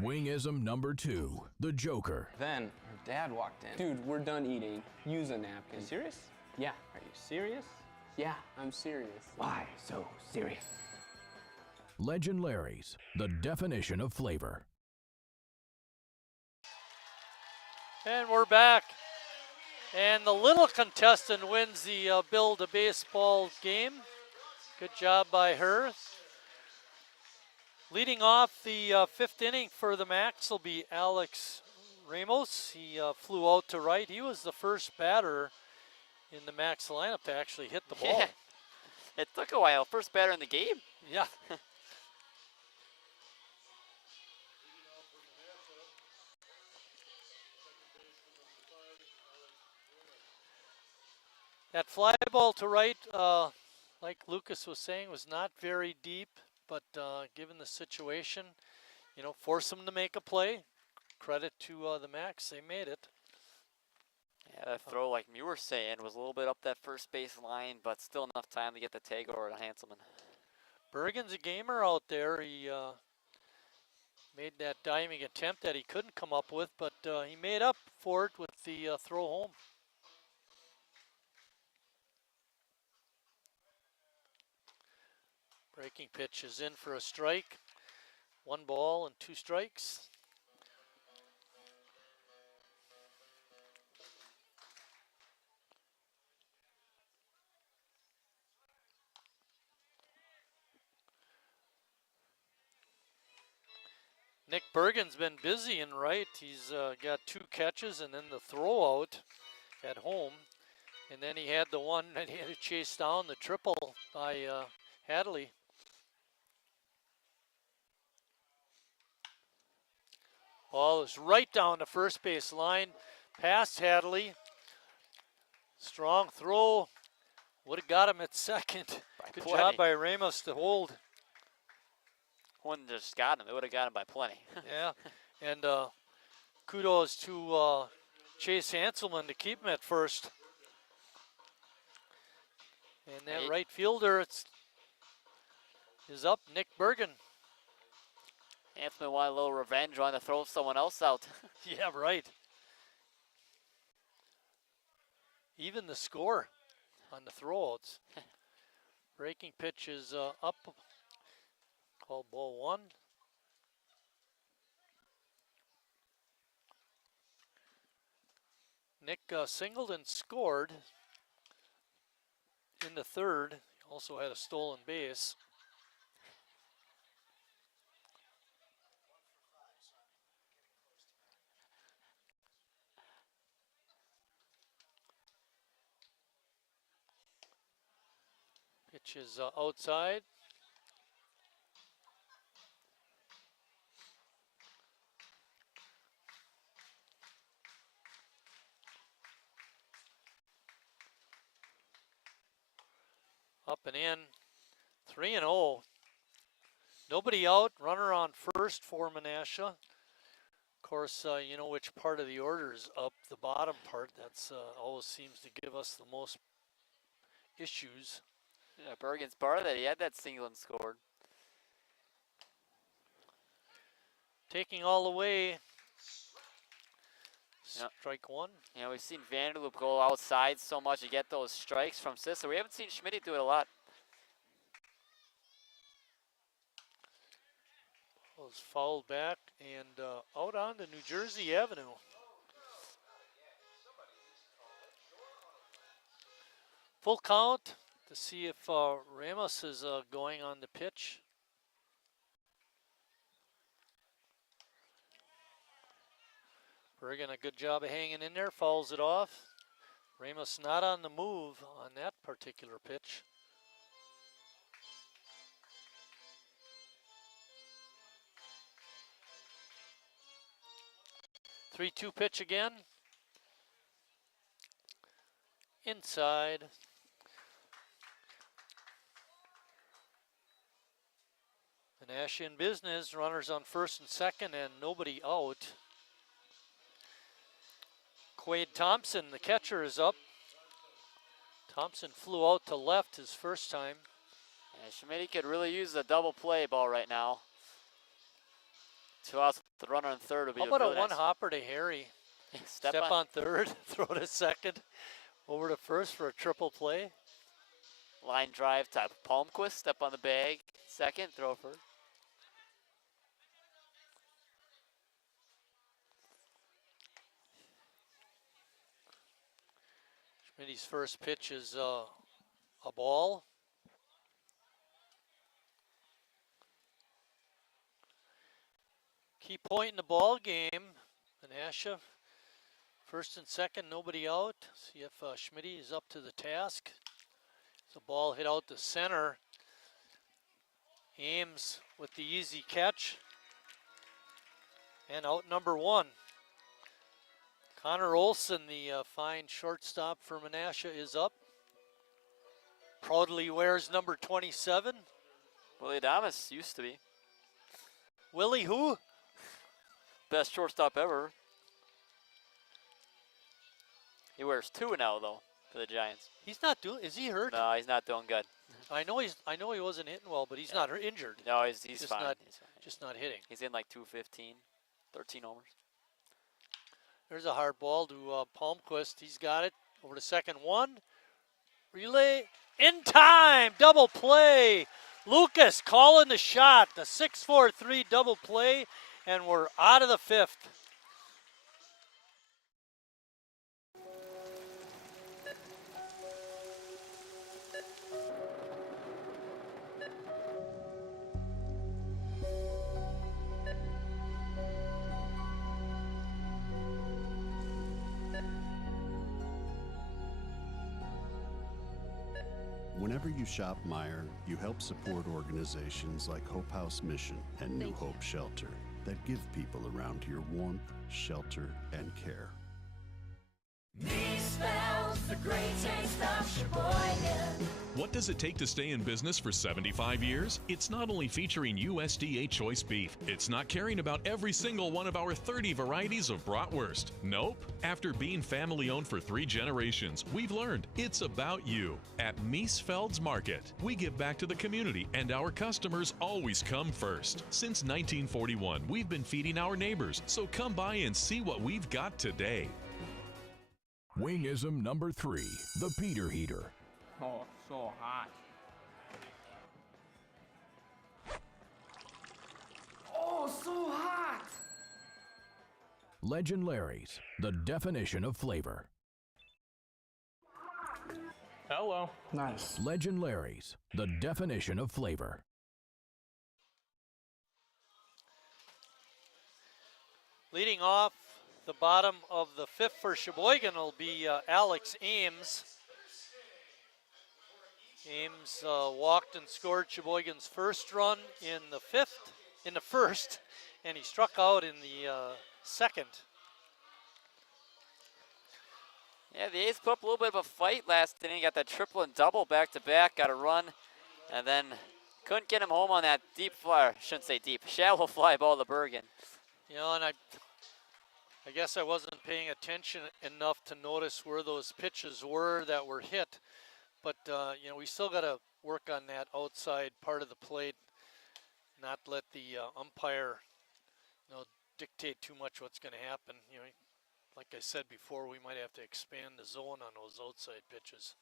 Wingism number 2, the Joker. Then her dad walked in. Dude, we're done eating. Use a napkin. You serious? Yeah. Are you serious? Yeah, I'm serious. Why so serious? Legend Larry's, the definition of flavor. And we're back. And the little contestant wins the Build a Baseball game. Good job by her. Leading off the 5th inning for the Macs will be Alex Ramos. He flew out to right. He was the first batter in the Macs lineup to actually hit the ball. Yeah. It took a while. First batter in the game. Yeah. That fly ball to right, like Lucas was saying, was not very deep, but given the situation, you know, force them to make a play. Credit to the Macs, they made it. Yeah, that throw, like you were saying, was a little bit up that first base line, but still enough time to get the tag over to Hanselman. Bergen's a gamer out there. He made that diving attempt that he couldn't come up with, but he made up for it with the throw home. Breaking pitch is in for a strike. 1 ball and 2 strikes. Nick Bergen's been busy in right. He's got 2 catches and then the throw out at home. And then he had the one that he had to chase down, the triple by Hadley. Ball is right down the first base line, past Hadley. Strong throw, would have got him at second. Good job by Ramos to hold. Wouldn't just got him, it would have got him by plenty. Yeah, and kudos to Chase Hanselman to keep him at first. And that right fielder is up, Nick Bergen. Anthony wanted a little revenge, trying to throw someone else out. Yeah, right. Even the score on the throwouts. Breaking pitch is up. Called ball 1. Nick singled and scored in the 3rd. He also had a stolen base. Pitch is outside. Up and in, 3-0. Nobody out, runner on first for Menasha. Of course, you know which part of the order is up, the bottom part. That's always seems to give us the most issues. Yeah, Bergen's part of that. He had that single and scored. Taking all the way. Strike 1. You know, we've seen Vanderloop go outside so much to get those strikes from Sisler. We haven't seen Schmidt do it a lot. Was fouled back and out onto New Jersey Avenue. Full count to see if Ramos is going on the pitch. Bergen a good job of hanging in there, fouls it off. Ramos not on the move on that particular pitch. Three-two pitch again. Inside. Menasha in business, runners on first and second and nobody out. Quade Thompson, the catcher, is up. Thompson flew out to left his first time. And Schmidt could really use a double play ball right now. 2 outs, the runner on third would be How about really a one nice. hopper to Harry? Step on third, throw to second, over to first for a triple play. Line drive to Palmquist, step on the bag, second, throw first. Schmidt's first pitch is a ball. Key point in the ball game, Menasha. First and second, nobody out. See if Schmidt is up to the task. It's a ball hit out to center. Ames with the easy catch. And out number one. Connor Olson, the fine shortstop for Menasha, is up. Proudly wears number 27. Willie Adamas used to be. Willie who? Best shortstop ever. He wears 2 now though for the Giants. He's not doing. Is he hurt? No, he's not doing good. I know he wasn't hitting well, but he's not injured. No, he's just fine. Not, he's fine. Just not hitting. He's in like 215, 13 homers. There's a hard ball to Palmquist. He's got it over to second one. Relay in time. Double play. Lucas calling the shot. The 6-4-3 double play, and we're out of the fifth. Whenever you shop Meijer, you help support organizations like Hope House Mission and New Hope Shelter that give people around here warmth, shelter, and care. Me smells the great taste of Sheboygan. What does it take to stay in business for 75 years? It's not only featuring USDA choice beef. It's not caring about every single one of our 30 varieties of bratwurst. Nope. After being family-owned for 3 generations, we've learned it's about you. At Miesfeld's Market, we give back to the community, and our customers always come first. Since 1941, we've been feeding our neighbors, so come by and see what we've got today. Wingism number 3, the Peter Heater. Oh, so hot. Oh, so hot! Legend Larry's, the definition of flavor. Hello. Nice. Legend Larry's, the definition of flavor. Leading off the bottom of the fifth for Sheboygan will be Alex Ames. Ames walked and scored Sheboygan's first run in the first, and he struck out in the second. Yeah, the A's put up a little bit of a fight last inning. Got that triple and double back to back. Got a run, and then couldn't get him home on that deep fly. Shouldn't say deep, shallow fly ball to Bergen. You know, and I guess I wasn't paying attention enough to notice where those pitches were that were hit. But, you know, we still got to work on that outside part of the plate, not let the umpire, you know, dictate too much what's going to happen. You know, like I said before, we might have to expand the zone on those outside pitches.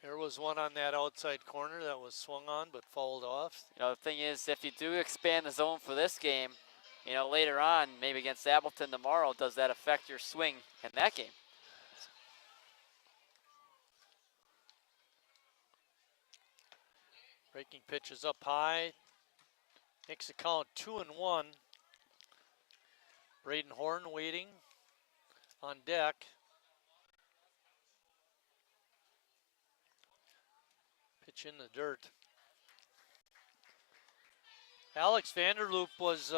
There was one on that outside corner that was swung on but fouled off. You know, the thing is, if you do expand the zone for this game, you know, later on, maybe against Appleton tomorrow, does that affect your swing in that game? Breaking pitches up high. Makes the count 2-1. Braden Horn waiting on deck. Pitch in the dirt. Alex Vanderloop was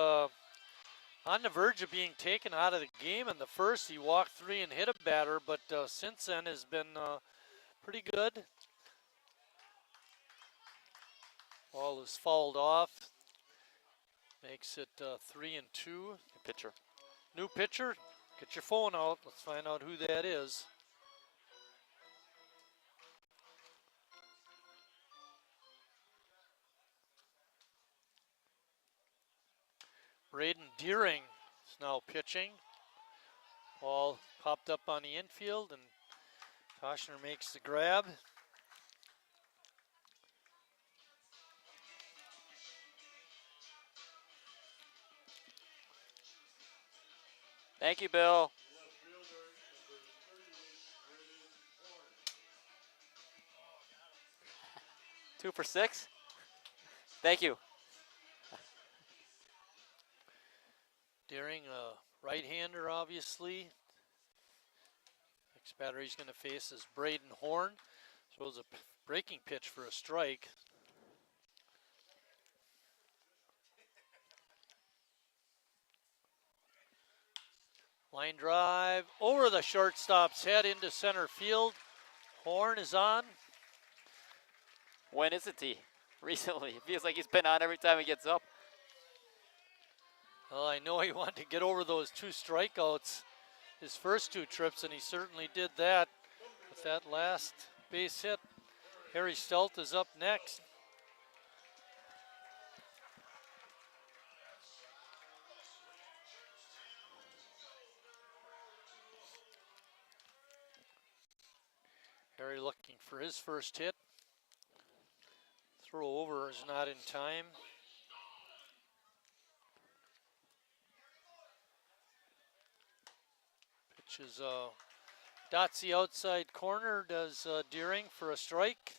on the verge of being taken out of the game in the first. He walked 3 and hit a batter, but since then has been pretty good. Ball is fouled off. Makes it 3 and 2. Pitcher. New pitcher. Get your phone out. Let's find out who that is. Braden Deering is now pitching. Ball popped up on the infield, and Toshner makes the grab. Thank you, Bill. Two for 6. Thank you. Deering, a right-hander, obviously. Next batter he's going to face is Braden Horn. Throws a breaking pitch for a strike. Line drive over the shortstop's head into center field. Horn is on. When isn't he? Recently. It feels like he's been on every time he gets up. Well, I know he wanted to get over those 2 strikeouts his first 2 trips, and he certainly did that with that last base hit. Harry Stelt is up next. Harry looking for his first hit. Throw over is not in time. Pitch is dots the outside corner, does Deering for a strike.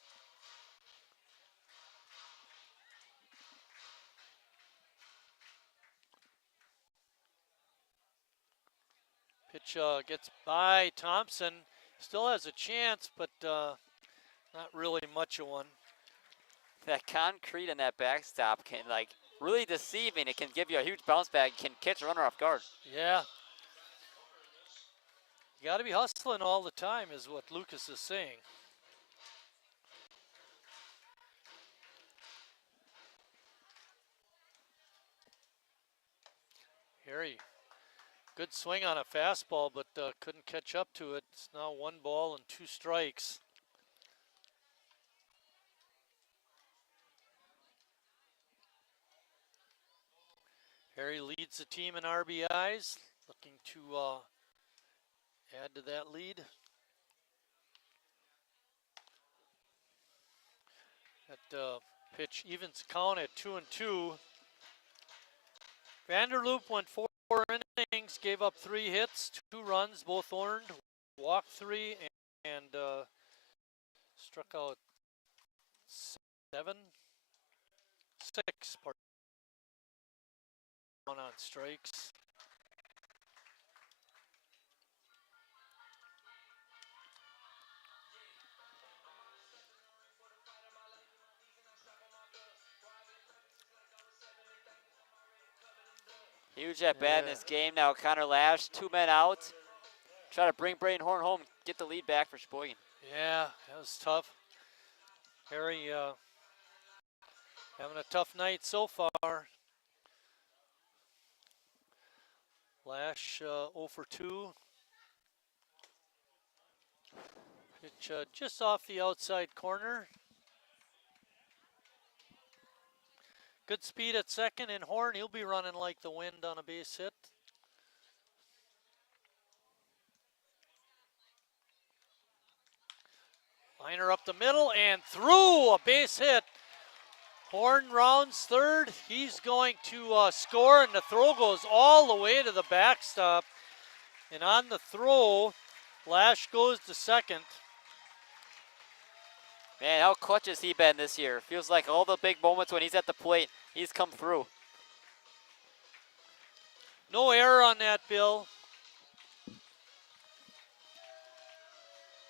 Pitch gets by Thompson. Still has a chance, but not really much of one. That concrete in that backstop can, like, really deceiving. It can give you a huge bounce back. Can catch a runner off guard. Yeah. You got to be hustling all the time is what Lucas is saying. Harry, good swing on a fastball, but couldn't catch up to it. It's now 1 ball and 2 strikes. Harry leads the team in RBIs, looking to add to that lead. That pitch evens count at 2 and 2. Vanderloop went 4 innings, gave up 3 hits, 2 runs, both earned, walked 3, and struck out 6. On strikes. Huge at bat in this game now. Connor Lash, 2 men out. Try to bring Braden Horn home, get the lead back for Sheboygan. Yeah, that was tough. Harry having a tough night so far. Lash 0 for 2. Pitch just off the outside corner. Good speed at second, and Horn, he'll be running like the wind on a base hit. Liner up the middle and through, a base hit. Horn rounds third. He's going to score, and the throw goes all the way to the backstop. And on the throw, Lash goes to second. Man, how clutch has he been this year? Feels like all the big moments when he's at the plate, he's come through. No error on that, Bill.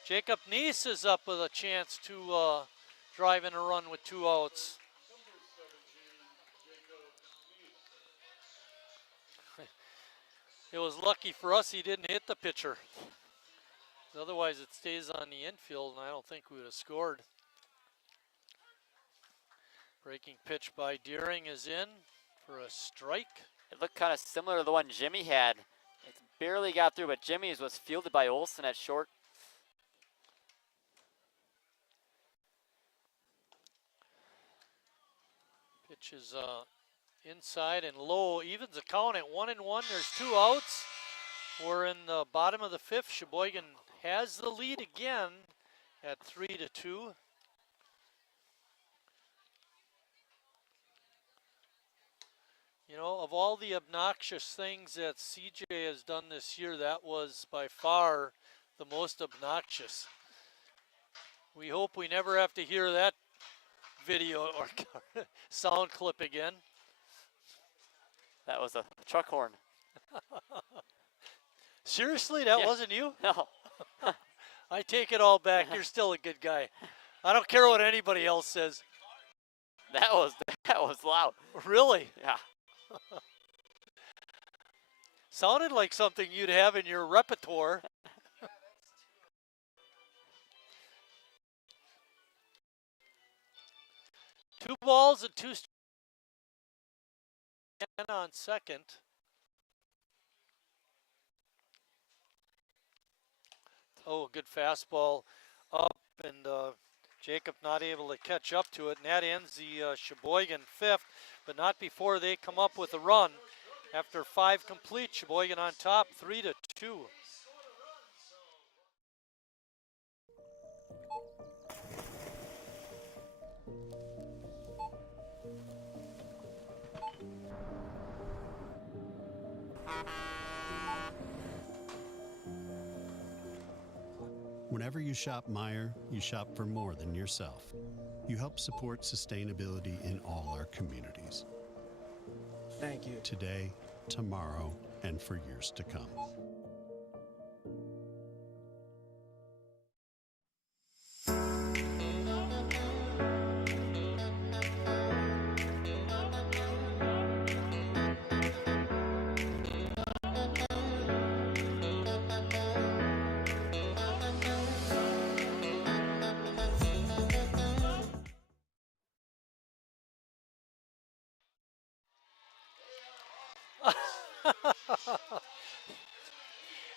Jacob Neese is up with a chance to drive in a run with 2 outs. It was lucky for us he didn't hit the pitcher. Otherwise it stays on the infield, and I don't think we would have scored. Breaking pitch by Deering is in for a strike. It looked kind of similar to the one Jimmy had. It barely got through, but Jimmy's was fielded by Olson at short. Pitch is inside and low, evens the count at 1-1. There's 2 outs. We're in the bottom of the 5th. Sheboygan has the lead again at 3-2. You know, of all the obnoxious things that CJ has done this year, that was by far the most obnoxious. We hope we never have to hear that video or sound clip again. That was a truck horn. Seriously, that Yeah. wasn't you? No. I take it all back. You're still a good guy. I don't care what anybody else says. That was loud. Really? Yeah. Sounded like something you'd have in your repertoire. Two balls and 2 strikes on second. Oh, good fastball up, and Jacob not able to catch up to it, and that ends the Sheboygan 5th, but not before they come up with a run. After 5 complete, Sheboygan on top, 3-2. Whenever you shop Meijer, you shop for more than yourself. You help support sustainability in all our communities. Thank you. Today, tomorrow, and for years to come.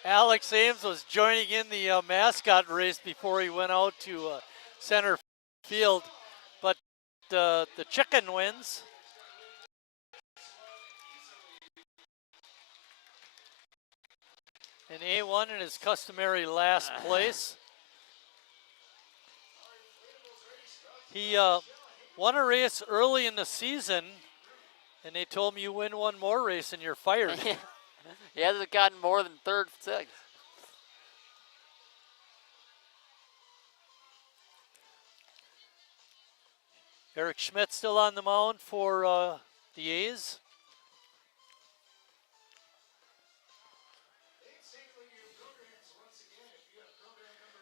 Alex Ames was joining in the mascot race before he went out to center field, but the chicken wins. And A1 in his customary last place. He won a race early in the season, and they told him you win one more race and you're fired. He hasn't gotten more than 3rd, 6th. Eric Schmidt still on the mound for the A's.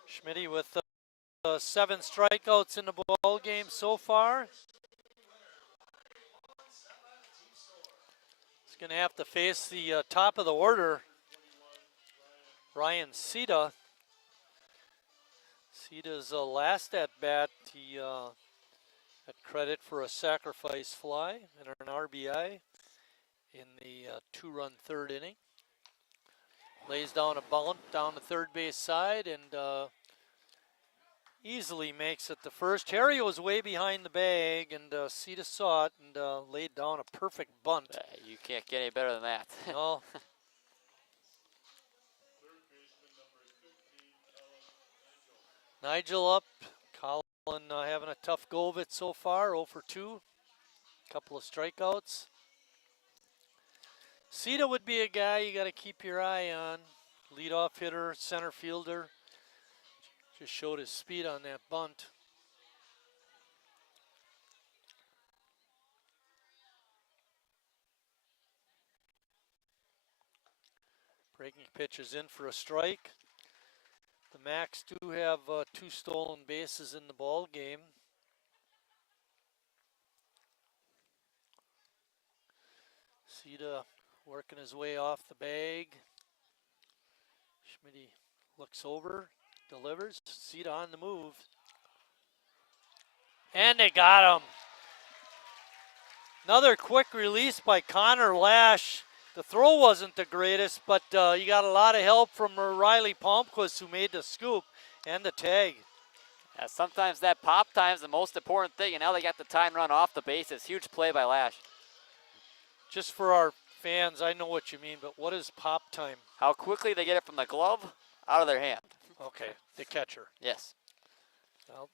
Schmidt with 7 strikeouts in the ball game so far. He's going to have to face the top of the order, Ryan Sita. Sita's last at bat, he had credit for a sacrifice fly and an RBI in the 2-run 3rd inning. Lays down a bunt down the third base side and easily makes it to first. Harry was way behind the bag, and Sita saw it and laid down a perfect bunt. You can't get any better than that. No. Nigel up. Colin having a tough go of it so far, 0 for 2. Couple of strikeouts. Sita would be a guy you got to keep your eye on. Leadoff hitter, center fielder. Just showed his speed on that bunt. Breaking pitch is in for a strike. The Macs do have 2 stolen bases in the ball game. Sita working his way off the bag. Schmidt looks over, delivers. Sita on the move. And they got him. Another quick release by Connor Lash. The throw wasn't the greatest, but you got a lot of help from Riley Palmquist, who made the scoop and the tag. Yeah, sometimes that pop time is the most important thing, and now they got the time run off the bases. Huge play by Lash. Just for our fans, I know what you mean, but what is pop time? How quickly they get it from the glove out of their hand. Okay, the catcher. Yes. Well,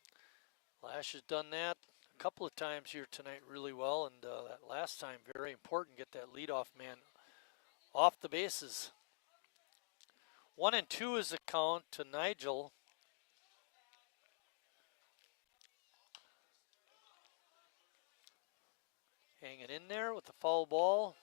Lash has done that a couple of times here tonight really well, and that last time very important, get that leadoff man off the bases. 1-2 is the count to Nigel. Hanging in there with the foul ball.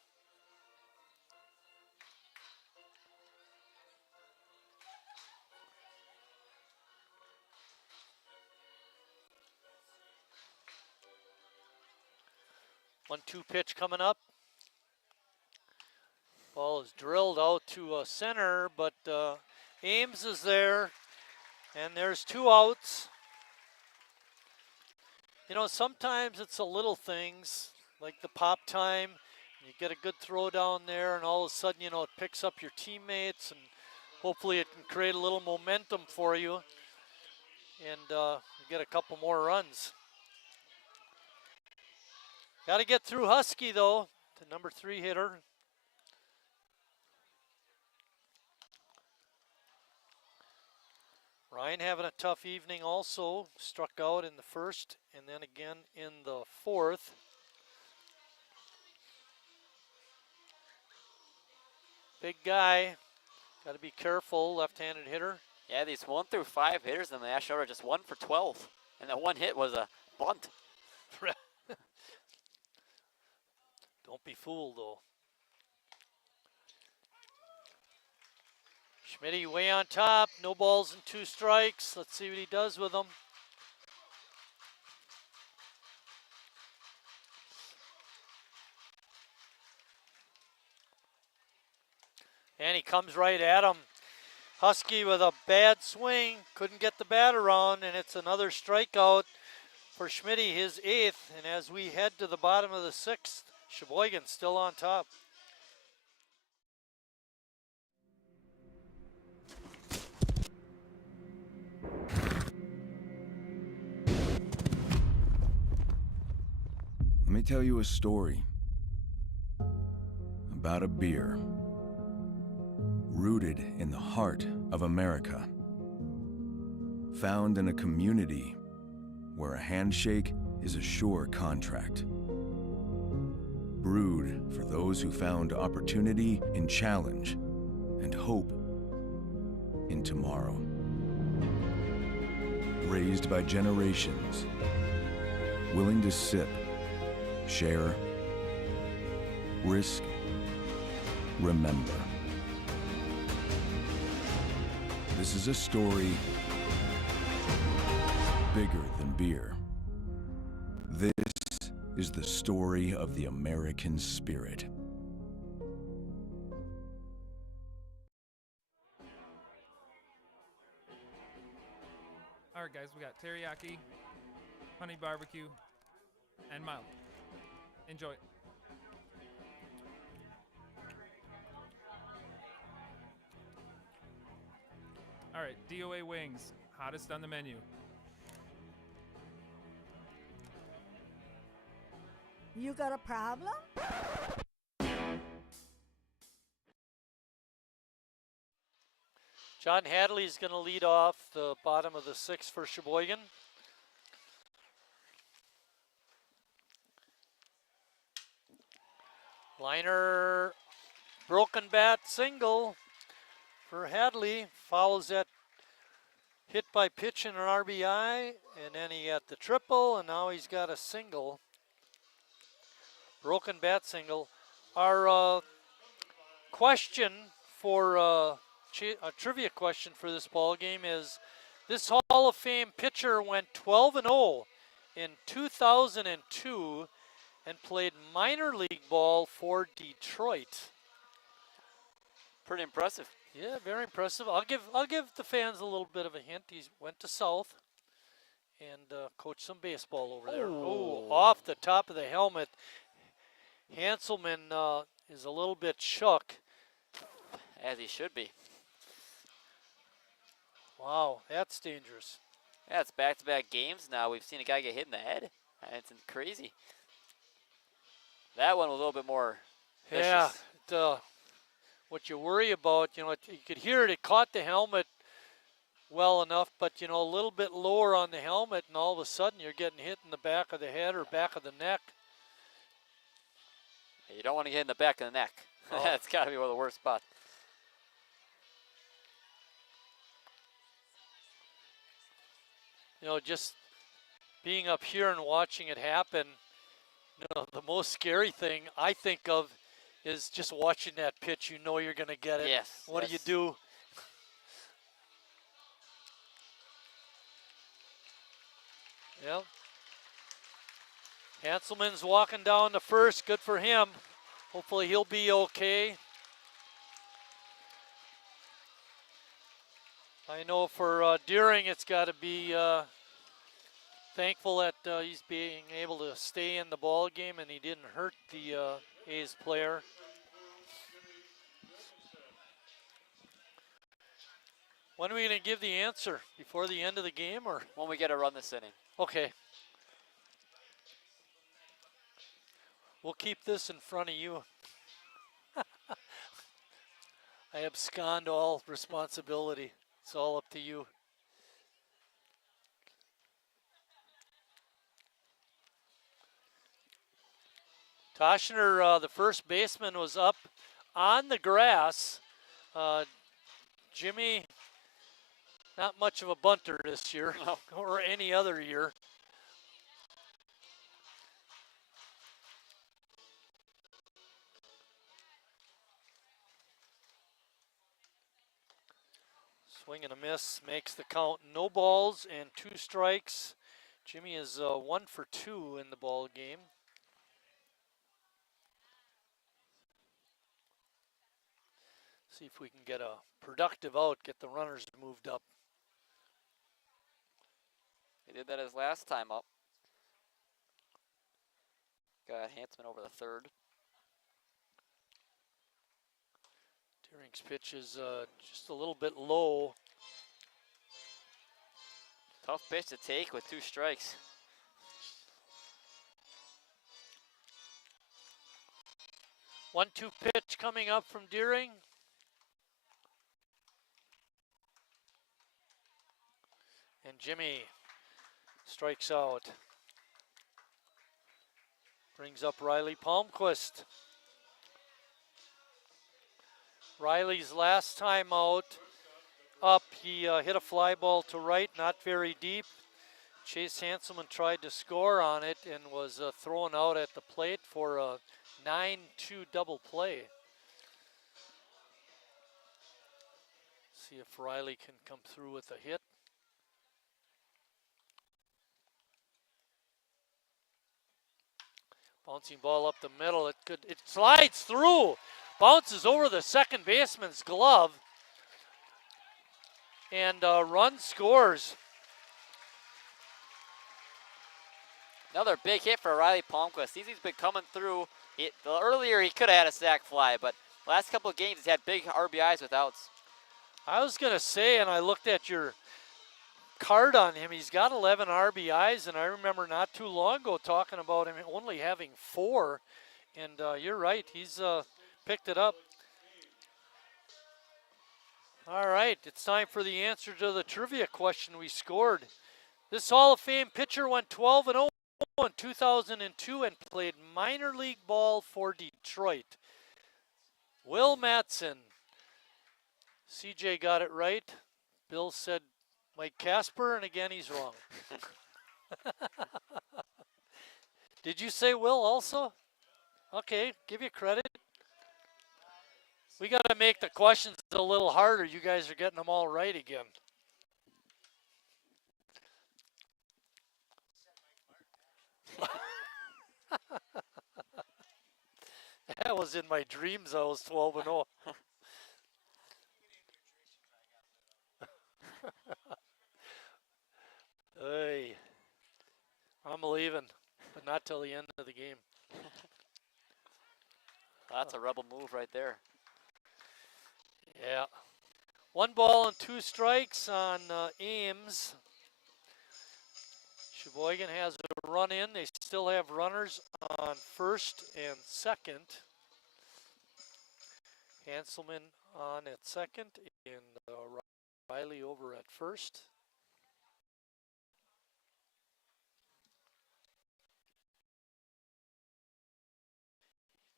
One-two pitch coming up. Ball is drilled out to center, but Ames is there, and there's 2 outs. You know, sometimes it's the little things, like the pop time. You get a good throw down there, and all of a sudden, you know, it picks up your teammates, and hopefully it can create a little momentum for you, and you get a couple more runs. Got to get through Husky, though, the number 3 hitter. Ryan having a tough evening also. Struck out in the first and then again in the fourth. Big guy. Got to be careful, left-handed hitter. Yeah, these 1 through 5 hitters in the Nash order just 1 for 12. And that one hit was a bunt. Don't be fooled, though. Schmidt way on top. No balls and 2 strikes. Let's see what he does with them. And he comes right at him. Husky with a bad swing. Couldn't get the bat around, and it's another strikeout for Schmidt, his 8th. And as we head to the bottom of the 6th, Sheboygan still on top. Let me tell you a story about a beer rooted in the heart of America, found in a community where a handshake is a sure contract, brewed for those who found opportunity in challenge and hope in tomorrow, raised by generations, willing to sip, share, risk, remember. This is a story bigger than beer. This is the story of the American spirit. All right, guys, we got teriyaki, honey barbecue, and mild. Enjoy. All right, DOA wings, hottest on the menu. You got a problem? John Hadley's going to lead off the bottom of the 6th for Sheboygan. Liner, broken bat single for Hadley. Follows that hit by pitch and an RBI, and then he got the triple, and now he's got a single. Broken bat single. Our question for a trivia question for this ball game is this Hall of Fame pitcher went 12-0 in 2002 and played minor league ball for Detroit. Pretty impressive. Yeah, very impressive. I'll give the fans a little bit of a hint. He went to South and coached some baseball over there. Oh, off the top of the helmet. Hanselman is a little bit shook. As he should be. Wow, that's dangerous. Yeah, it's back-to-back games now. We've seen a guy get hit in the head. It's crazy. That one was a little bit more vicious. Yeah, what you worry about, you could hear it. It caught the helmet well enough, but, a little bit lower on the helmet, and all of a sudden you're getting hit in the back of the head or back of the neck. You don't want to get in the back of the neck. Oh. That's got to be one of the worst spots. Just being up here and watching it happen, the most scary thing I think of is just watching that pitch. You know you're going to get it. Yes. What do you do? Yep. Hanselman's walking down to first. Good for him. Hopefully he'll be okay. I know for Deering, it's got to be thankful that he's being able to stay in the ball game and he didn't hurt the A's player. When are we going to give the answer? Before the end of the game, or when we get a run this inning? Okay. We'll keep this in front of you. I abscond all responsibility. It's all up to you. Toshner, the first baseman, was up on the grass. Jimmy, not much of a bunter this year, or any other year. Swing and a miss makes the count. No balls and 2 strikes. Jimmy is 1 for 2 in the ball game. See if we can get a productive out, get the runners moved up. He did that his last time up. Got Hanselman over the third. Deering's pitch is just a little bit low. Tough pitch to take with 2 strikes. One-two pitch coming up from Deering. And Jimmy strikes out. Brings up Riley Palmquist. Riley's last time out, up, he hit a fly ball to right, not very deep. Chase Hanselman tried to score on it and was thrown out at the plate for a 9-2 double play. See if Riley can come through with a hit. Bouncing ball up the middle, it slides through. Bounces over the second baseman's glove. And run scores. Another big hit for Riley Palmquist. He's been coming through. Earlier he could have had a sac fly, but last couple of games he's had big RBIs with outs. I was going to say, and I looked at your card on him, he's got 11 RBIs, and I remember not too long ago talking about him only having 4. And you're right, he's picked it up. All right, it's time for the answer to the trivia question we scored. This Hall of Fame pitcher went 12-0 in 2002 and played minor league ball for Detroit. Will Matson. CJ got it right. Bill said Mike Casper, and again he's wrong. Did you say Will also? Okay, give you credit. We got to make the questions a little harder. You guys are getting them all right again. That was in my dreams. I was 12-0. Hey, I'm leaving, but not till the end of the game. That's a rebel move right there. Yeah. 1 ball and 2 strikes on Ames. Sheboygan has a run in. They still have runners on first and second. Hanselman on at second and Riley over at first.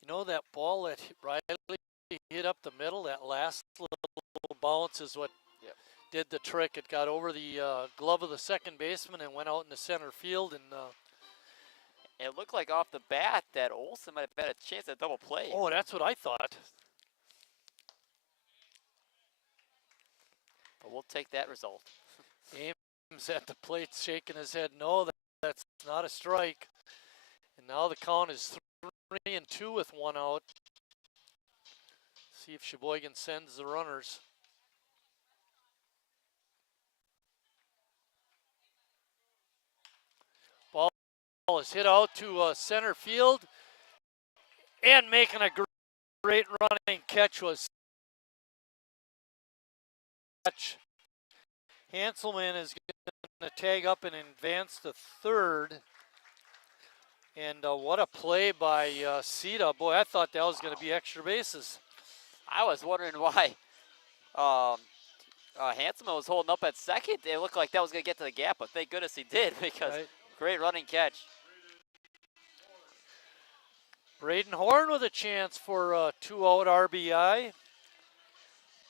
You know that ball that Riley hit up the middle, that last little bounce is what did the trick. It got over the glove of the second baseman and went out in the center field. And it looked like off the bat that Olsen might have had a chance at double play. Oh, that's what I thought. But we'll take that result. Ames at the plate shaking his head. No, that's not a strike. And now the count is 3-2 with 1 out. See if Sheboygan sends the runners. Ball is hit out to center field. And making a great running catch was Hanselman is going to tag up and advance to third. And what a play by Sita. Boy, I thought that was going to be extra bases. I was wondering why Hanselman was holding up at second. It looked like that was going to get to the gap, but thank goodness he did because great running catch. Braden Horn with a chance for a 2-out RBI.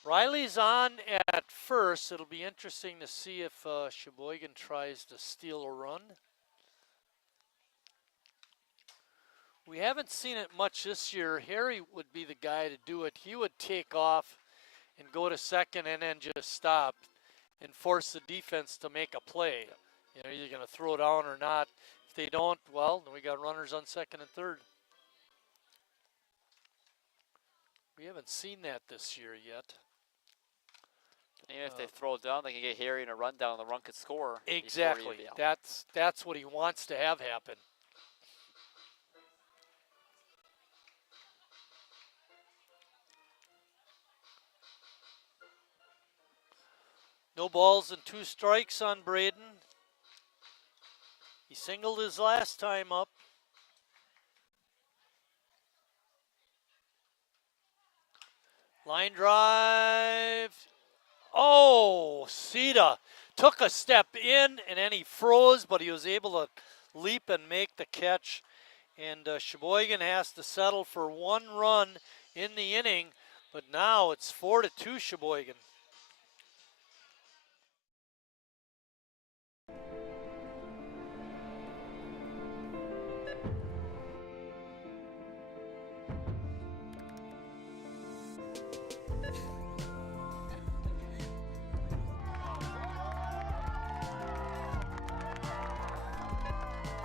Riley's on at first. It'll be interesting to see if Sheboygan tries to steal a run. We haven't seen it much this year. Harry would be the guy to do it. He would take off and go to second and then just stop and force the defense to make a play. You know, you're going to throw down or not. If they don't, well, then we got runners on second and third. We haven't seen that this year yet. Even if they throw it down, they can get Harry in a rundown, the run could score. Exactly. That's what he wants to have happen. No balls and 2 strikes on Braden. He singled his last time up. Line drive. Oh, Sita took a step in and then he froze, but he was able to leap and make the catch. And Sheboygan has to settle for 1 run in the inning, but now it's 4-2 Sheboygan.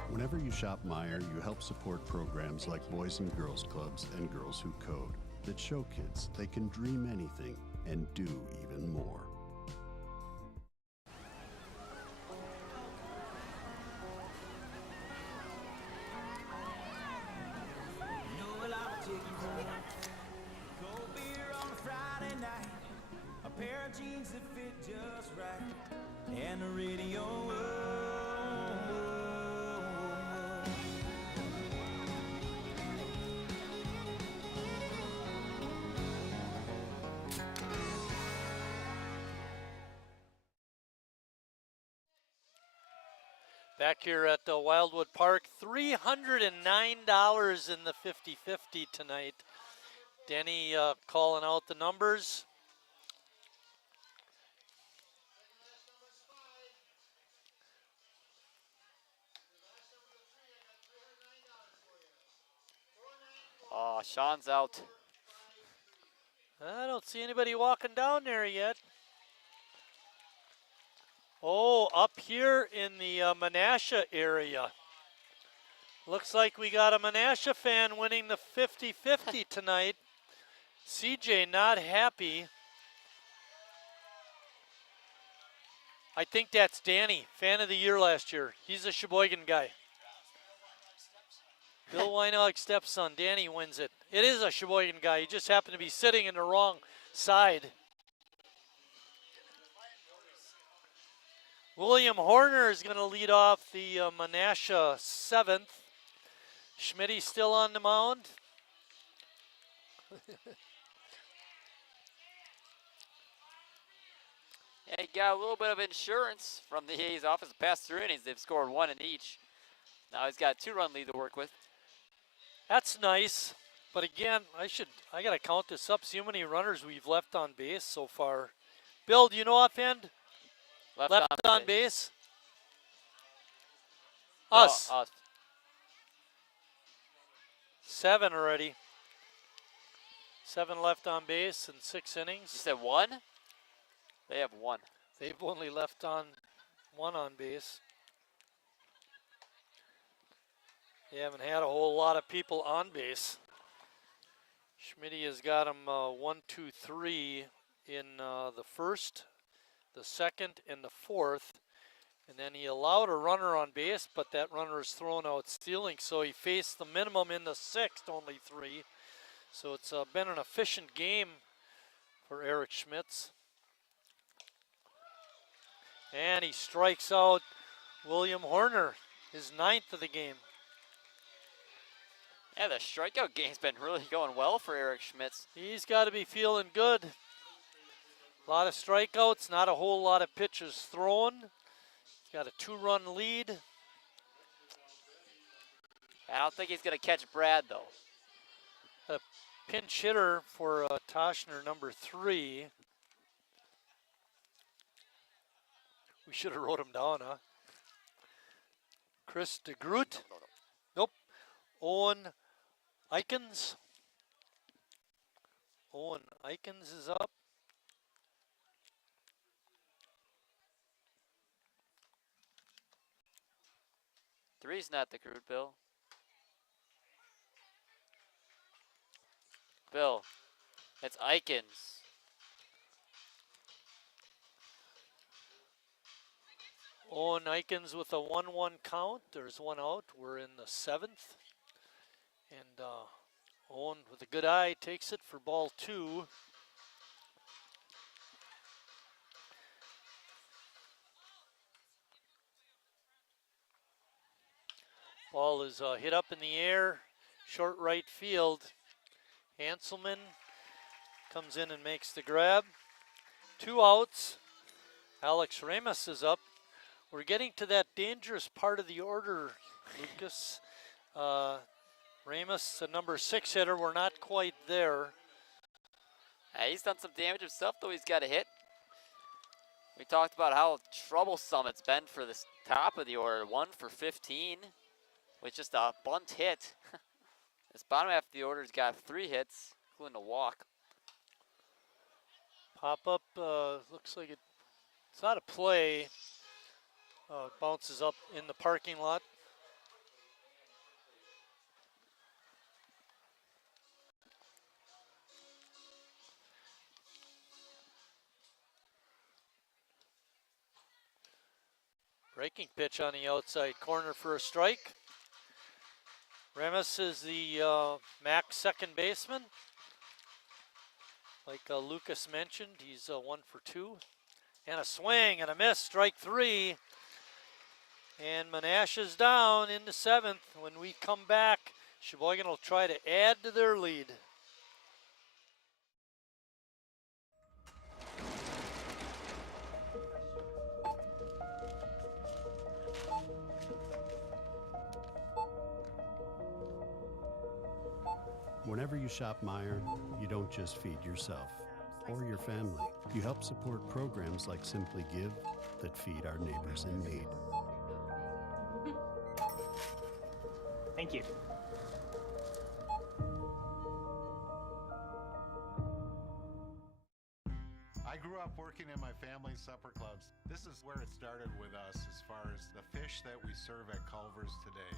Whenever you shop Meijer, you help support programs like Boys and Girls Clubs and Girls Who Code that show kids they can dream anything and do even more. Cold beer on a Friday night, a pair of jeans that fit just right, and the radio. Back here at Wildwood Park, $309 in the 50-50 tonight. Denny calling out the numbers. Oh, Sean's out. I don't see anybody walking down there yet. Oh, up here in the Menasha area. Looks like we got a Menasha fan winning the 50-50 tonight. CJ not happy. I think that's Danny, fan of the year last year. He's a Sheboygan guy. Bill Weinog's stepson, Danny, wins it. It is a Sheboygan guy. He just happened to be sitting in the wrong side. William Horner is going to lead off the Menasha 7th. Schmitty's still on the mound. Yeah, he got a little bit of insurance from the A's office. The past 3 innings, they've scored 1 in each. Now he's got a 2-run lead to work with. That's nice, but again, I gotta count this up. See how many runners we've left on base so far. Bill, do you know offhand? Left on base. Us. Us. 7 already. 7 left on base in 6 innings. You said 1? They have 1. They've only left on 1 on base. They haven't had a whole lot of people on base. Schmitty has got them 1, 2, 3 in the first, the second, and the fourth. And then he allowed a runner on base, but that runner is thrown out stealing, so he faced the minimum in the sixth, only 3. So it's been an efficient game for Eric Schmitz. And he strikes out William Horner, his 9th of the game. Yeah, the strikeout game's been really going well for Eric Schmitz. He's got to be feeling good. A lot of strikeouts, not a whole lot of pitches thrown. He's got a 2-run lead. I don't think he's going to catch Brad, though. A pinch hitter for Toshner, number 3. We should have wrote him down, huh? Chris DeGroot. Nope. Owen Eikens. Owen Eikens is up. Three's not the Groot, Bill. Bill, it's Eikens. Owen Eikens with a 1-1 count. There's 1 out. We're in the 7th. And Owen with a good eye takes it for ball 2. Ball is hit up in the air, short right field. Hanselman comes in and makes the grab. 2 outs. Alex Ramos is up. We're getting to that dangerous part of the order, Lucas. Ramos, the number 6 hitter, we're not quite there. He's done some damage himself, though he's got a hit. We talked about how troublesome it's been for this top of the order. 1 for 15 with just a bunt hit. This bottom half of the order's got 3 hits, including a walk. Pop up, looks like it's not a play. It bounces up in the parking lot. Breaking pitch on the outside corner for a strike. Remus is the Mac second baseman. Like Lucas mentioned, he's 1 for 2. And a swing and a miss, strike 3. And Menasha's down in the 7th. When we come back, Sheboygan will try to add to their lead. Whenever you shop Meijer, you don't just feed yourself or your family. You help support programs like Simply Give that feed our neighbors in need. Thank you. up working in my family's supper clubs. This is where it started with us as far as the fish that we serve at Culver's today.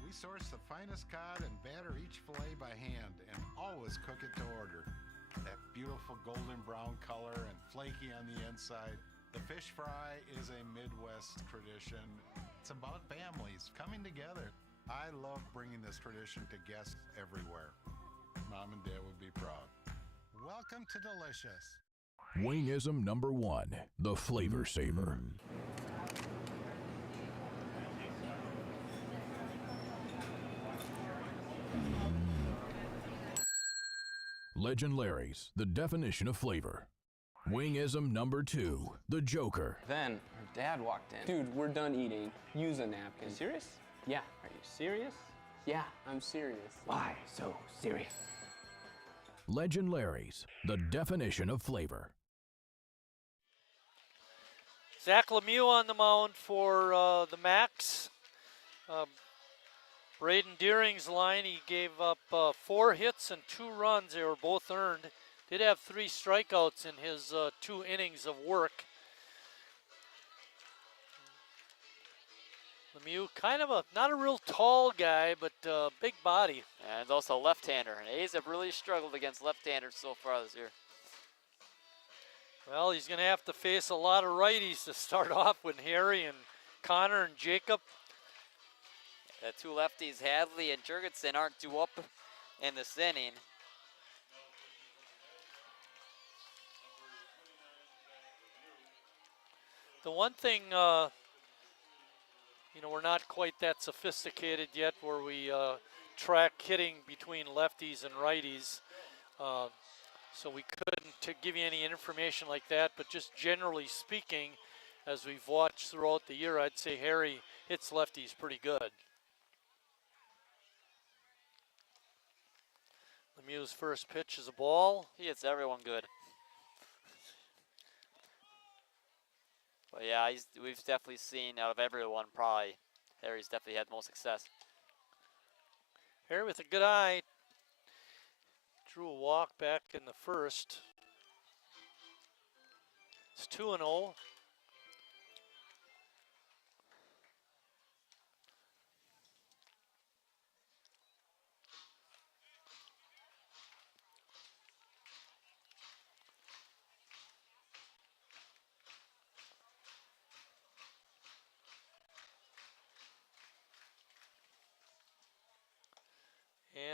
We source the finest cod and batter each fillet by hand and always cook it to order. That beautiful golden brown color and flaky on the inside. The fish fry is a Midwest tradition. It's about families coming together. I love bringing this tradition to guests everywhere. Mom and Dad would be proud. Welcome to Delicious. Wingism number 1, the flavor saver. Legend Larry's, the definition of flavor. Wingism number 2, the Joker. Then her dad walked in. Dude, we're done eating. Use a napkin. You serious? Yeah. Are you serious? Yeah, I'm serious. Why so serious? Legend Larry's, the definition of flavor. Zach Lemieux on the mound for the Max. Braden Deering's line, he gave up 4 hits and 2 runs. They were both earned. Did have 3 strikeouts in his 2 innings of work. Lemieux, kind of not a real tall guy, but big body. And also left-hander. And A's have really struggled against left-handers so far this year. Well, he's going to have to face a lot of righties to start off with Harry and Connor and Jacob. The 2 lefties, Hadley and Jurgensen, aren't due up in this inning. The one thing, you know, we're not quite that sophisticated yet where we track hitting between lefties and righties. So we couldn't give you any information like that, but just generally speaking, as we've watched throughout the year, I'd say Harry hits lefties pretty good. Lemieux's first pitch is a ball. He hits everyone good. But yeah, we've definitely seen out of everyone, probably Harry's definitely had the most success. Harry with a good eye. Drew a walk back in the first. It's 2-0.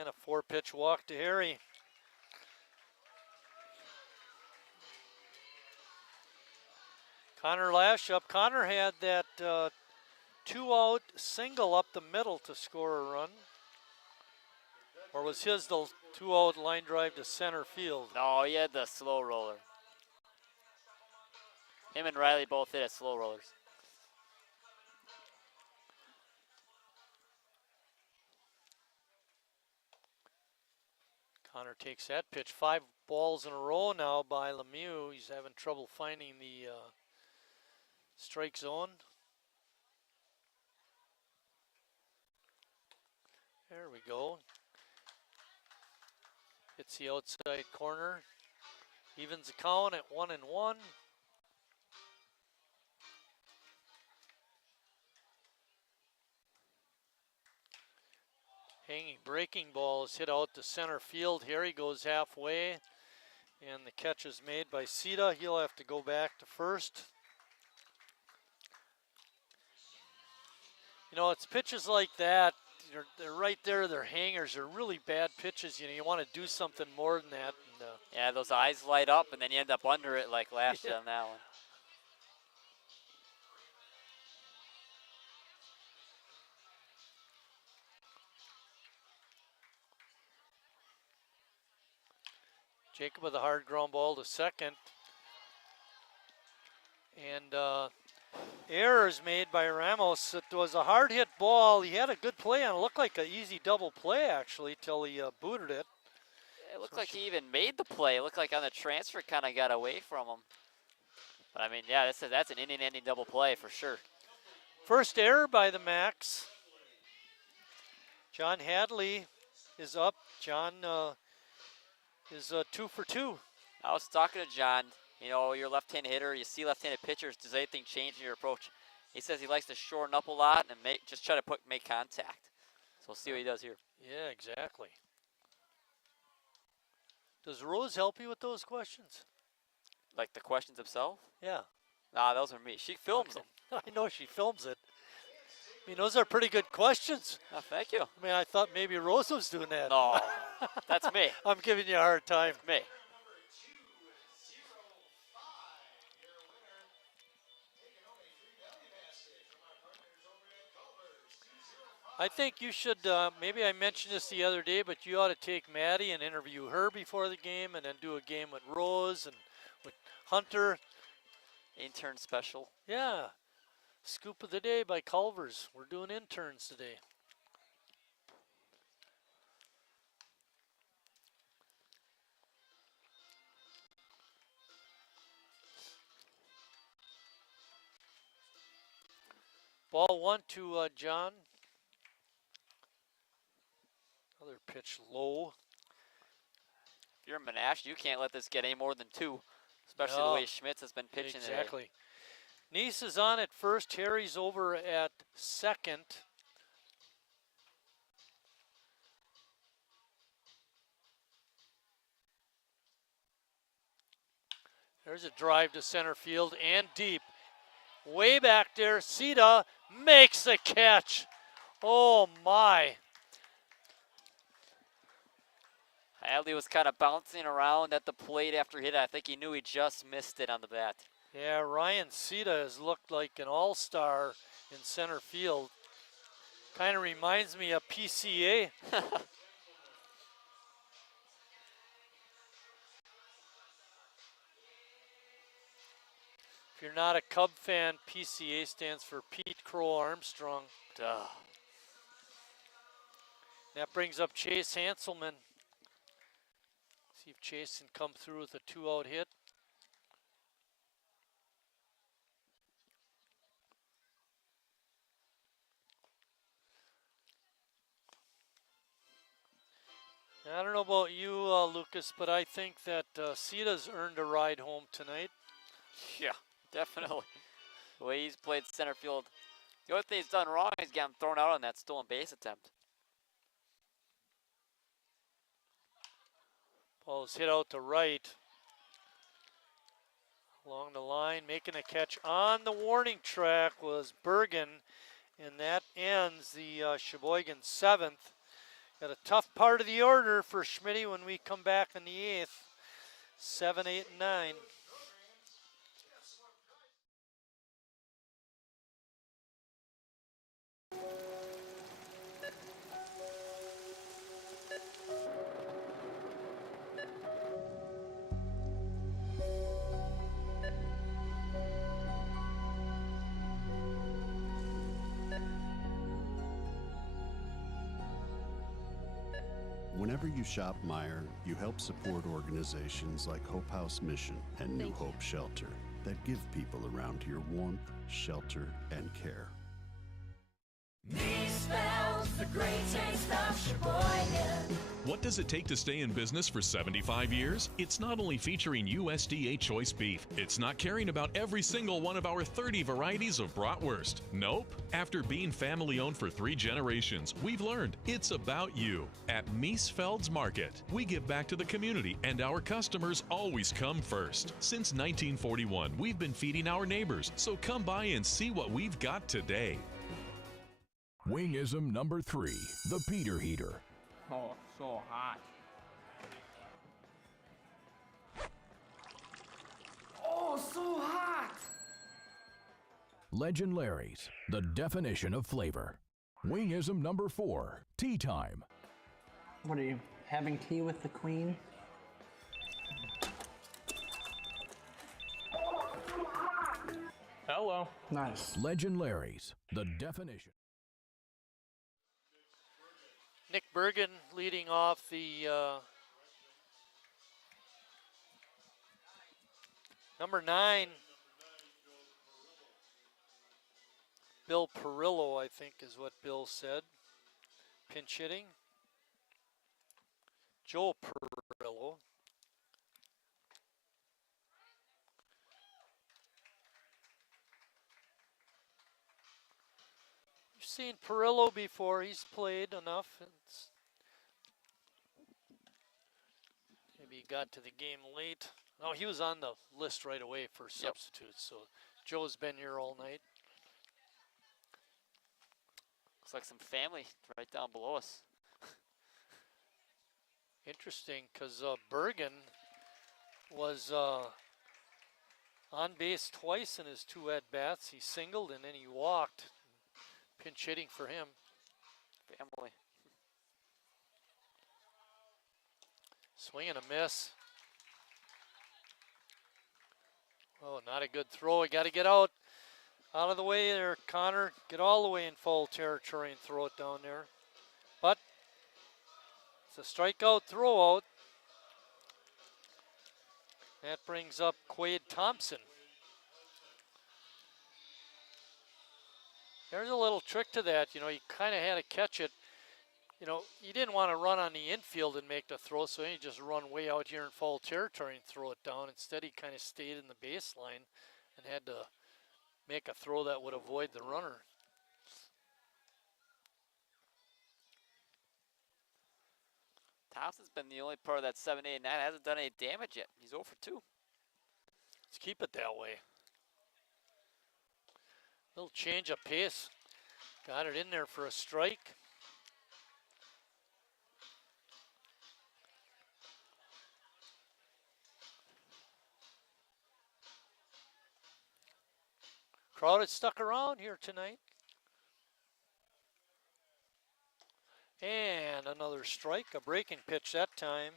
And a 4-pitch walk to Harry. Connor Lashup. Connor had that 2-out single up the middle to score a run. Or was his the 2-out line drive to center field? No, he had the slow roller. Him and Riley both hit at slow rollers. Connor takes that pitch. 5 balls in a row now by Lemieux. He's having trouble finding the strike zone. There we go. Hits the outside corner. Evens the count at 1-1. Hanging breaking ball is hit out to center field. Harry goes halfway, and the catch is made by Sita. He'll have to go back to first. You know, it's pitches like that. They're right there. They're hangers. They're really bad pitches. You know, you want to do something more than that. And, yeah, those eyes light up, and then you end up under it like last year on that one. Jacob with a hard ground ball to second. And errors made by Ramos. It was a hard hit ball. He had a good play on it. Looked like an easy double play actually till he booted it. It looked like he even made the play. It looked like on the transfer kind of got away from him. But I mean, yeah, that's an inning-ending double play for sure. First error by the Max. John Hadley is up. John is 2 for 2. I was talking to John. You know, you're a left-handed hitter, you see left-handed pitchers, does anything change in your approach? He says he likes to shorten up a lot and just try to make contact. So we'll see what he does here. Yeah, exactly. Does Rose help you with those questions? Like the questions themselves? Yeah. Nah, those are me. She films them. I know she films it. I mean, those are pretty good questions. Oh, thank you. I mean, I thought maybe Rose was doing that. No, that's me. I'm giving you a hard time. Me. I think you should, maybe I mentioned this the other day, but you ought to take Maddie and interview her before the game and then do a game with Rose and with Hunter. Intern special. Yeah. Scoop of the day by Culvers. We're doing interns today. Ball 1 to John. Another pitch low. If you're Menasha, you can't let this get any more than 2, especially the way Schmitz has been pitching today. Exactly. Nice is on at first. Harry's over at second. There's a drive to center field and deep. Way back there, Sita makes the catch. Oh my. Hadley was kind of bouncing around at the plate after he hit it. I think he knew he just missed it on the bat. Yeah, Ryan Sita has looked like an all-star in center field. Kind of reminds me of PCA. If you're not a Cub fan, PCA stands for Pete Crow Armstrong. Duh. That brings up Chase Hanselman. See if Chase can come through with a 2-out hit. I don't know about you, Lucas, but I think that Sita's earned a ride home tonight. Yeah, definitely. The way he's played center field. The only thing he's done wrong is getting thrown out on that stolen base attempt. Ball's hit out to right. Along the line, making a catch on the warning track was Bergen, and that ends the Sheboygan 7th. Got a tough part of the order for Schmitty when we come back in the 8th. 7, 8, and 9. Whenever you shop Meijer, you help support organizations like Hope House Mission and New Hope Shelter that give people around here warmth, shelter, and care. Me spells the great taste of Sheboygan. What does it take to stay in business for 75 years? It's not only featuring USDA choice beef, it's not caring about every single one of our 30 varieties of bratwurst. Nope. After being family owned for 3 generations, we've learned it's about you. At Miesfeld's Market, we give back to the community and our customers always come first. Since 1941, we've been feeding our neighbors, so come by and see what we've got today. Wingism number 3, the Peter Heater. Oh, so hot. Oh, so hot! Legend Larry's, the definition of flavor. Wingism number 4, tea time. What are you, having tea with the queen? Hello. Nice. Legend Larry's, the definition. Nick Bergen leading off the number 9. Bill Perillo, I think is what Bill said. Pinch hitting. Joe Perillo. seen Perillo before. He's played enough. Maybe he got to the game late. No, he was on the list right away for substitutes. So Joe's been here all night. Looks like some family right down below us. Interesting, because Bergen was on base twice in his 2 at-bats. He singled and then he walked. Pinch hitting for him. Family. Swing and a miss. Oh, not a good throw. You got to get out of the way there, Connor. Get all the way in foul territory and throw it down there. But it's a strikeout throw out. That brings up Quade Thompson. There's a little trick to that. You know, you kind of had to catch it. You know, you didn't want to run on the infield and make the throw, so you just run way out here in foul territory and throw it down. Instead, he kind of stayed in the baseline and had to make a throw that would avoid the runner. Thompson's been the only part of that 7, 8, 9 hasn't done any damage yet. He's 0 for 2. Let's keep it that way. Little change of pace. Got it in there for a strike. Crowd has stuck around here tonight. And another strike, a breaking pitch that time.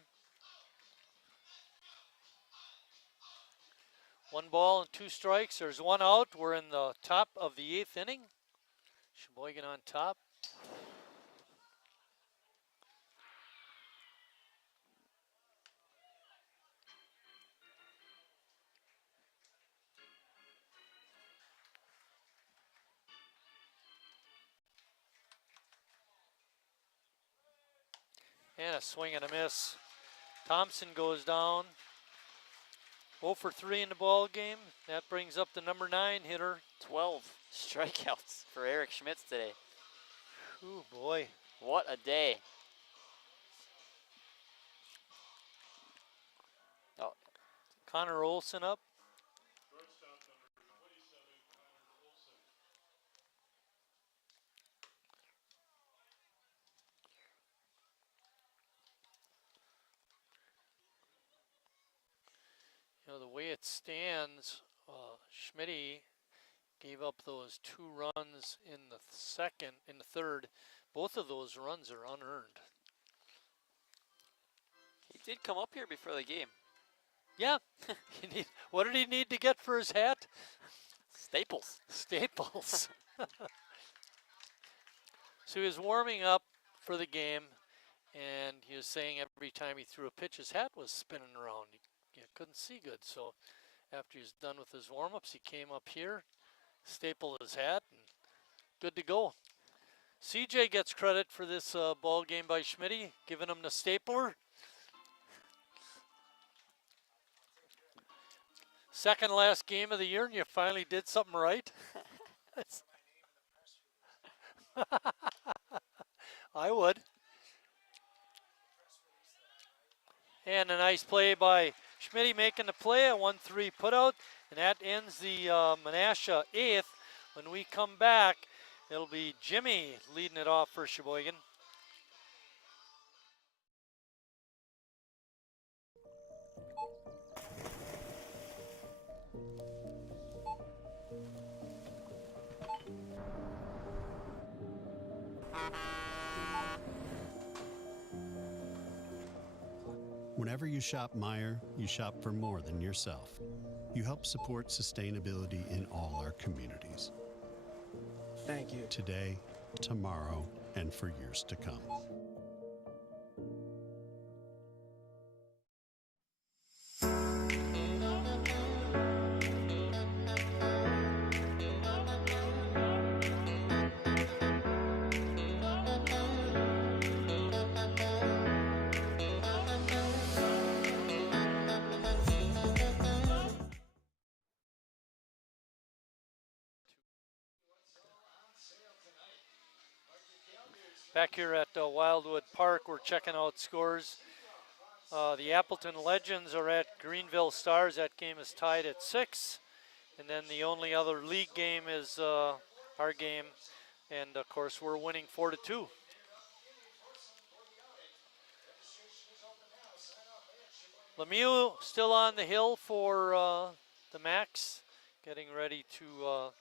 1 ball and 2 strikes. There's 1 out. We're in the top of the 8th inning. Sheboygan on top. And a swing and a miss. Thompson goes down. 0 for 3 in the ball game. That brings up the number 9 hitter. 12 strikeouts for Eric Schmitz today. Ooh, boy. What a day. Oh. Connor Olson up. You know, the way it stands, Schmitty gave up those 2 runs in the third. Both of those runs are unearned. He did come up here before the game. Yeah. What did he need to get for his hat? Staples. Staples. So he was warming up for the game, and he was saying every time he threw a pitch, his hat was spinning around. You couldn't see good. So after he was done with his warm-ups, he came up here, stapled his hat, and good to go. CJ gets credit for this ball game by Schmitty, giving him the stapler. Second last game of the year, and you finally did something right. I would. And a nice play by Schmitty making the play, a 1-3 putout, and that ends the Menasha 8th. When we come back, it'll be Jimmy leading it off for Sheboygan. Whenever you shop Meijer, you shop for more than yourself. You help support sustainability in all our communities. Thank you. Today, tomorrow, and for years to come. Back here at Wildwood Park, we're checking out scores. The Appleton Legends are at Greenville Stars. That game is tied at 6. And then the only other league game is our game. And of course, we're winning 4-2. Lemieux still on the hill for the Max, getting ready to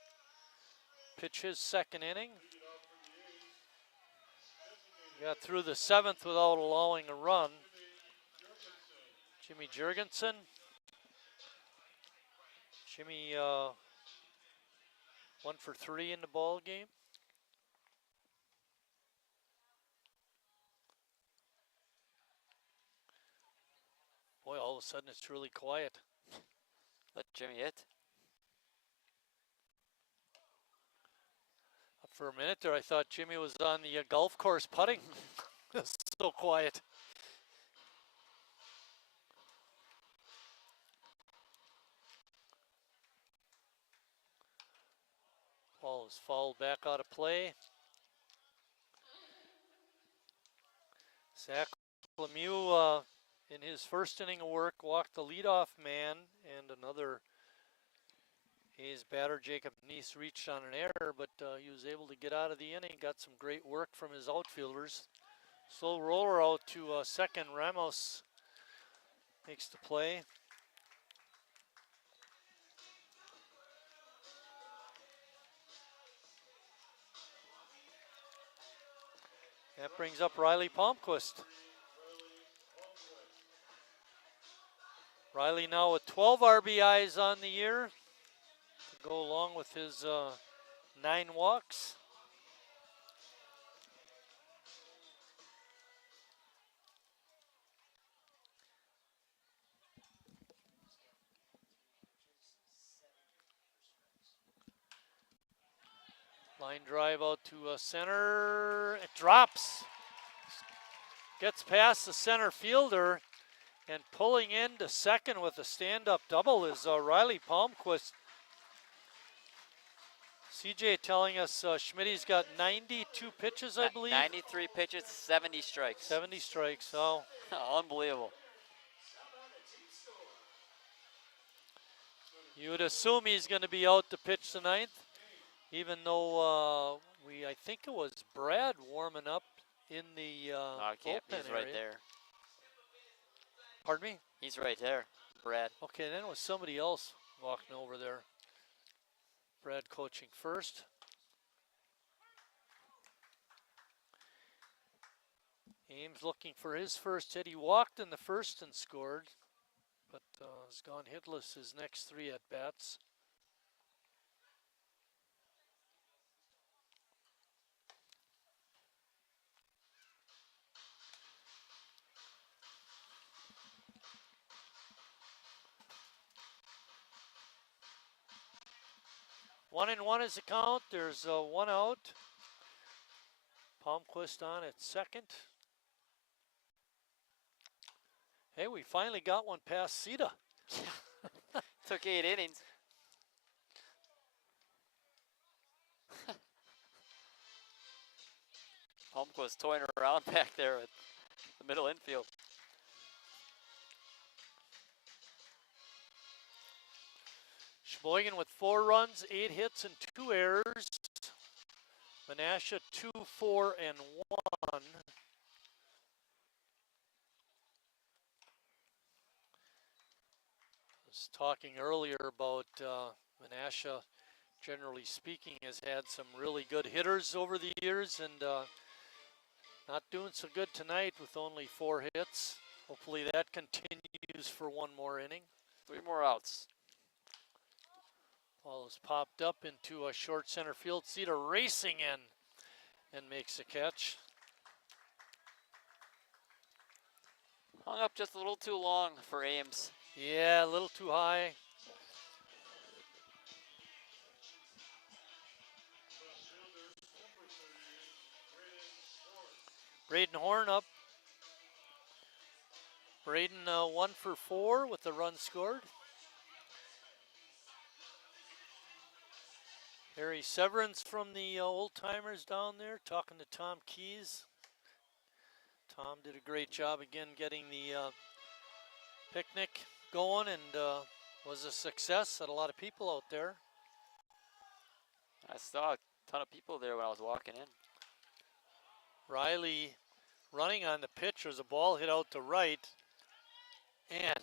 pitch his second inning. Got through the 7th without allowing a run. Jimmy Jurgensen. Jimmy 1 for 3 in the ball game. Boy, all of a sudden it's really quiet. Let Jimmy hit. For a minute there, I thought Jimmy was on the golf course putting. It's so quiet. Ball is fouled back out of play. Zach Lemieux, in his first inning of work, walked the leadoff man, and another A's batter, Jacob Neese, reached on an error, but he was able to get out of the inning, got some great work from his outfielders. Slow roller out to second. Ramos makes the play. That brings up Riley Palmquist. Riley now with 12 RBIs on the year to go along with his 9 walks. Line drive out to center. It drops. Gets past the center fielder, and pulling into second with a stand-up double is Riley Palmquist. CJ telling us Schmidt's got 92 pitches, I believe. 93 pitches, 70 strikes. 70 strikes, oh. Unbelievable. You would assume he's going to be out to pitch the 9th, even though I think it was Brad warming up in the bullpen he's right area. there. Pardon me? He's right there, Brad. Okay, then it was somebody else walking over there. Brad coaching first. Ames looking for his first hit. He walked in the first and scored, but has gone hitless his next 3 at-bats. One and one is the count. There's 1 out. Palmquist on at second. Hey, we finally got one past Sita. Took 8 innings. Palmquist toying around back there at the middle infield. Sheboygan with 4 runs, 8 hits, and 2 errors. Menasha 2, 4, and 1. I was talking earlier about Menasha, generally speaking, has had some really good hitters over the years, and not doing so good tonight with only 4 hits. Hopefully that continues for 1 more inning. 3 more outs. Ball is popped up into a short center field. Cedar racing in and makes a catch. Hung up just a little too long for Ames. Yeah, a little too high. Braden Horn up. Braden 1 for 4 with the run scored. Harry Severance from the old timers down there talking to Tom Keys. Tom did a great job again getting the picnic going and was a success. Had a lot of people out there. I saw a ton of people there when I was walking in. Riley running on the pitch as a ball hit out to right. And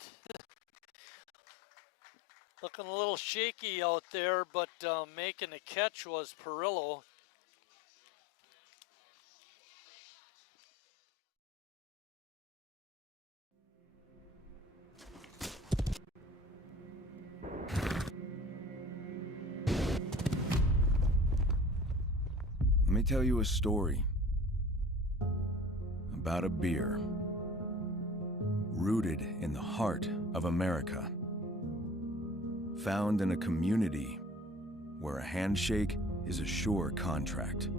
looking a little shaky out there, but making the catch was Perillo. Let me tell you a story about a beer rooted in the heart of America, found in a community where a handshake is a sure contract,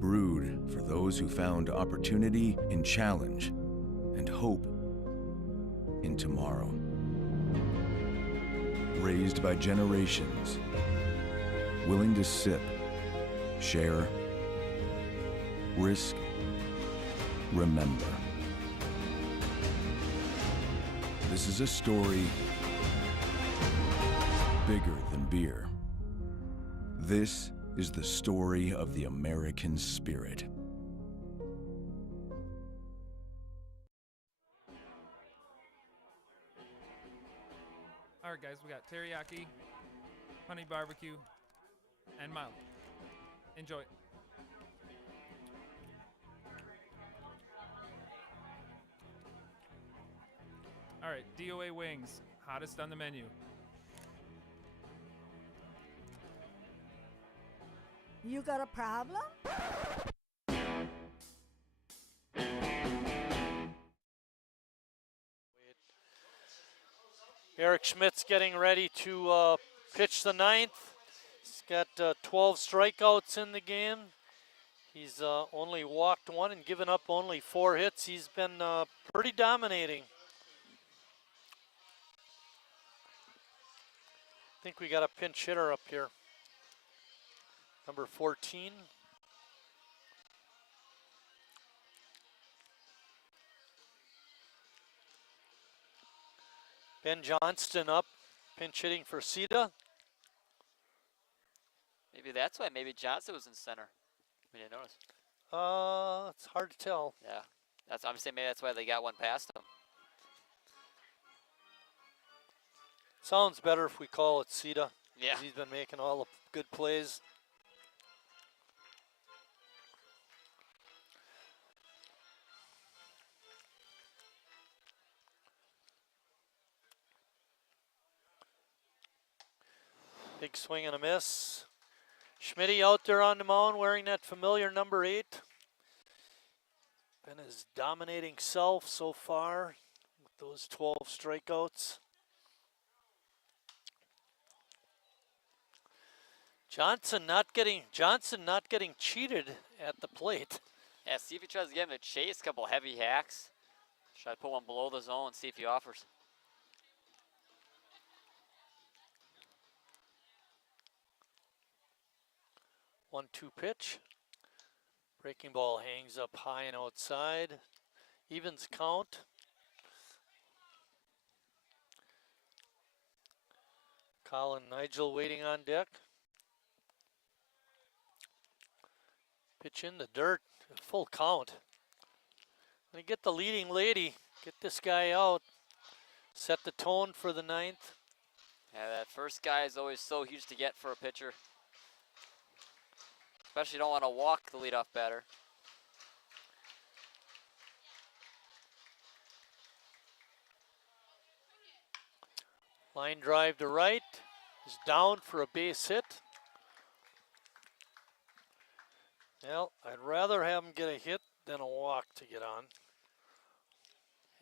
brewed for those who found opportunity in challenge and hope in tomorrow, raised by generations, willing to sip, share, risk, remember. This is a story bigger than beer. This is the story of the American spirit. All right, guys, we got teriyaki, honey barbecue, and mild. Enjoy. All right, DOA wings, hottest on the menu. You got a problem? Eric Schmidt's getting ready to pitch the ninth. He's got 12 strikeouts in the game. He's only walked one and given up only 4 hits. He's been pretty dominating. I think we got a pinch hitter up here. Number 14. Ben Johnston up, pinch hitting for Sita. Maybe that's why maybe Johnson was in center. We didn't notice. It's hard to tell. Yeah, I'm saying maybe that's why they got one past him. Sounds better if we call it Sita. Yeah. He's been making all the good plays. Big swing and a miss. Schmitty out there on the mound wearing that familiar number 8. Been his dominating self so far with those 12 strikeouts. Johnson not getting cheated at the plate. Yeah, see if he tries to get him to chase a couple heavy hacks. Try to put one below the zone, see if he offers. 1-2 pitch. Breaking ball hangs up high and outside. Evens count. Colin Nigel waiting on deck. Pitch in the dirt, full count. Gonna get the leading lady, get this guy out. Set the tone for the 9th. Yeah, that first guy is always so huge to get for a pitcher. Especially don't want to walk the leadoff batter. Line drive to right, is down for a base hit. Well, I'd rather have him get a hit than a walk to get on.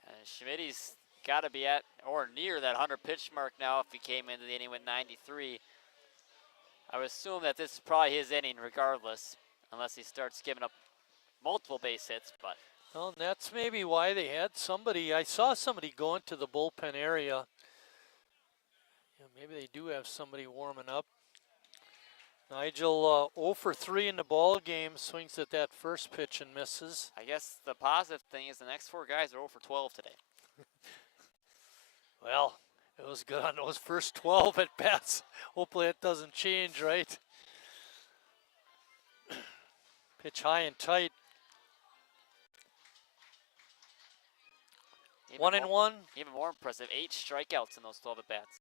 And Schmidt's got to be at or near that 100 pitch mark now if he came into the inning with 93. I would assume that this is probably his inning regardless, unless he starts giving up multiple base hits. But well, and that's maybe why they had somebody. I saw somebody go into the bullpen area. Yeah, maybe they do have somebody warming up. Nigel 0 for 3 in the ball game, swings at that first pitch and misses. I guess the positive thing is the next 4 guys are 0 for 12 today. Well, it was good on those first 12 at bats. Hopefully it doesn't change, right? Pitch high and tight. Even 1 and 1. Even more impressive, 8 strikeouts in those 12 at bats.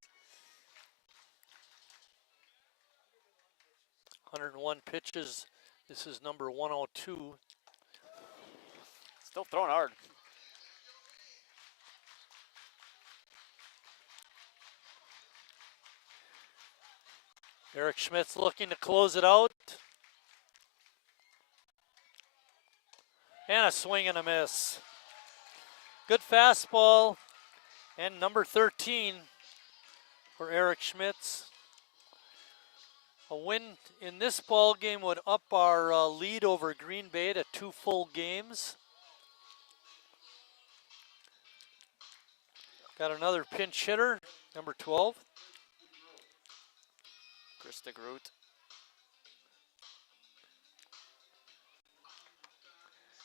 101 pitches. This is number 102. Still throwing hard. Eric Schmidt's looking to close it out. And a swing and a miss. Good fastball. And number 13 for Eric Schmidt's. A win in this ball game would up our lead over Green Bay to 2 full games. Got another pinch hitter, number 12. Chris DeGroot.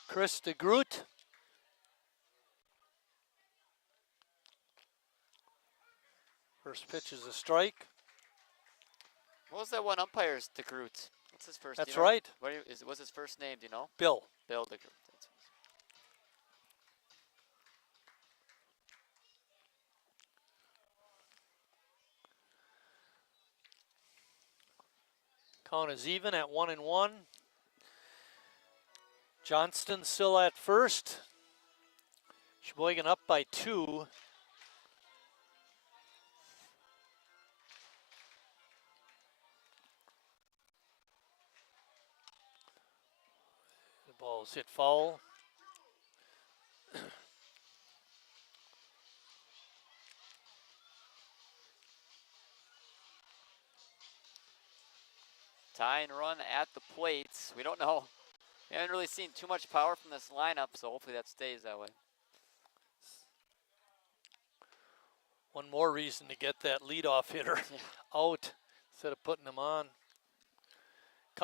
Chris DeGroot. First pitch is a strike. What was that one umpire's DeGroot? What's his first? That's do you know? right. What's his first name? Do you know? Bill. Bill DeGroot. Count is even at 1 and 1. Johnston still at first. Sheboygan up by 2. The ball's hit foul. Tying run at the plates. We don't know. We haven't really seen too much power from this lineup, so hopefully that stays that way. One more reason to get that leadoff hitter out instead of putting him on.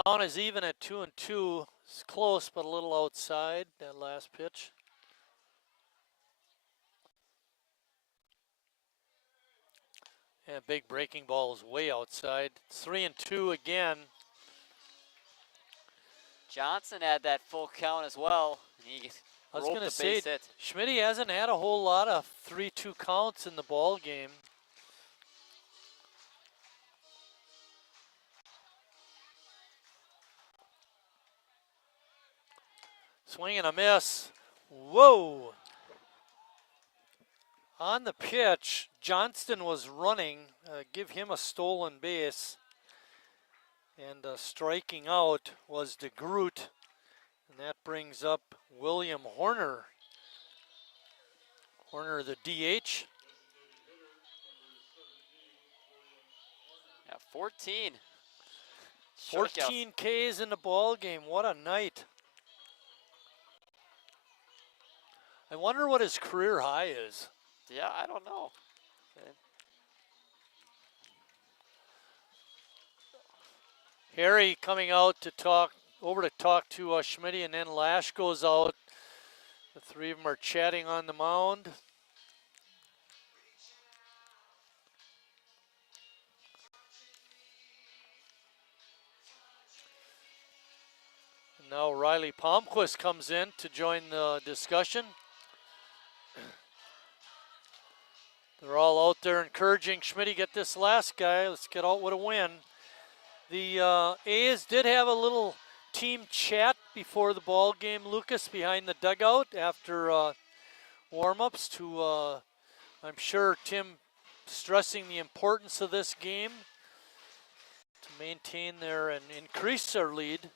Count is even at 2 and 2. It's close, but a little outside that last pitch. And big breaking ball is way outside. It's 3 and 2 again. Johnson had that full count as well. He I was rolled going to the say, base hit. Schmidt hasn't had a whole lot of 3-2 counts in the ball game. Swing and a miss. Whoa. On the pitch, Johnston was running. Give him a stolen base. And striking out was DeGroot. And that brings up William Horner. Horner, the DH. Yeah, 14. 14 Ks in the ball game. What a night. I wonder what his career high is. Yeah, I don't know. Okay. Harry coming out to talk to Schmidt, and then Lash goes out. The three of them are chatting on the mound. And now Riley Palmquist comes in to join the discussion. They're all out there encouraging Schmidt, get this last guy. Let's get out with a win. The A's did have a little team chat before the ball game, Lucas, behind the dugout after warm-ups to, I'm sure, Tim stressing the importance of this game to maintain their and increase their lead.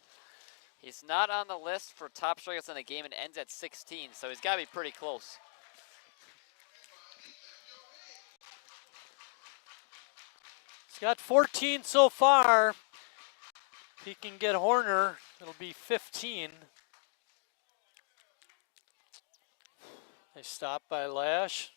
He's not on the list for top strikeouts in the game and ends at 16, so he's got to be pretty close. He's got 14 so far. If he can get Horner, it'll be 15. They stop by Lash.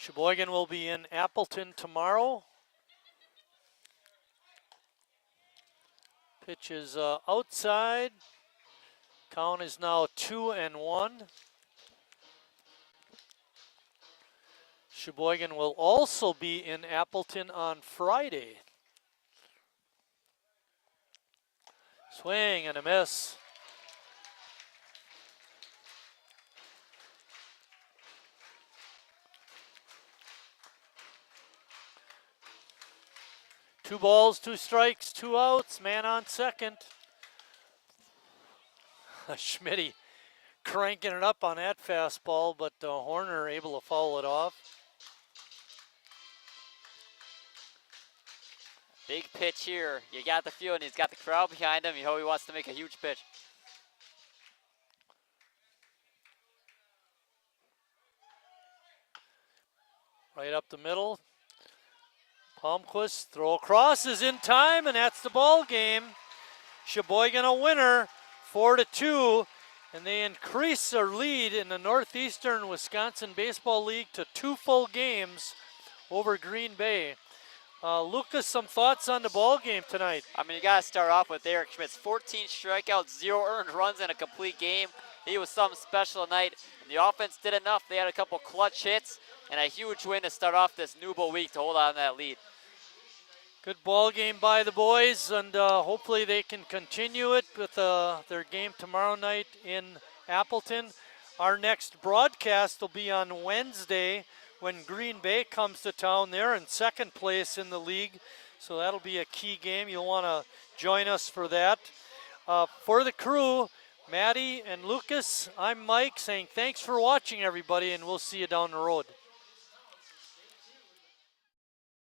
Sheboygan will be in Appleton tomorrow. Pitch is outside. Count is now 2-1. Sheboygan will also be in Appleton on Friday. Swing and a miss. Two balls, two strikes, two outs, man on second. Schmitty cranking it up on that fastball, but Horner able to foul it off. Big pitch here. You got the feeling he's got the crowd behind him. You know he wants to make a huge pitch. Right up the middle. Palmquist throw across is in time, and that's the ball game. Sheboygan a winner, 4-2, and they increase their lead in the Northeastern Wisconsin Baseball League to 2 full games over Green Bay. Lucas, some thoughts on the ball game tonight? I mean, you got to start off with Eric Schmitz. 14 strikeouts, 0 earned runs in a complete game. He was something special tonight. And the offense did enough. They had a couple clutch hits and a huge win to start off this Newbo week to hold on to that lead. Good ball game by the boys, and hopefully they can continue it with their game tomorrow night in Appleton. Our next broadcast will be on Wednesday when Green Bay comes to town. They're in second place in the league, so that'll be a key game. You'll want to join us for that. For the crew, Maddie and Lucas, I'm Mike saying thanks for watching, everybody, and we'll see you down the road.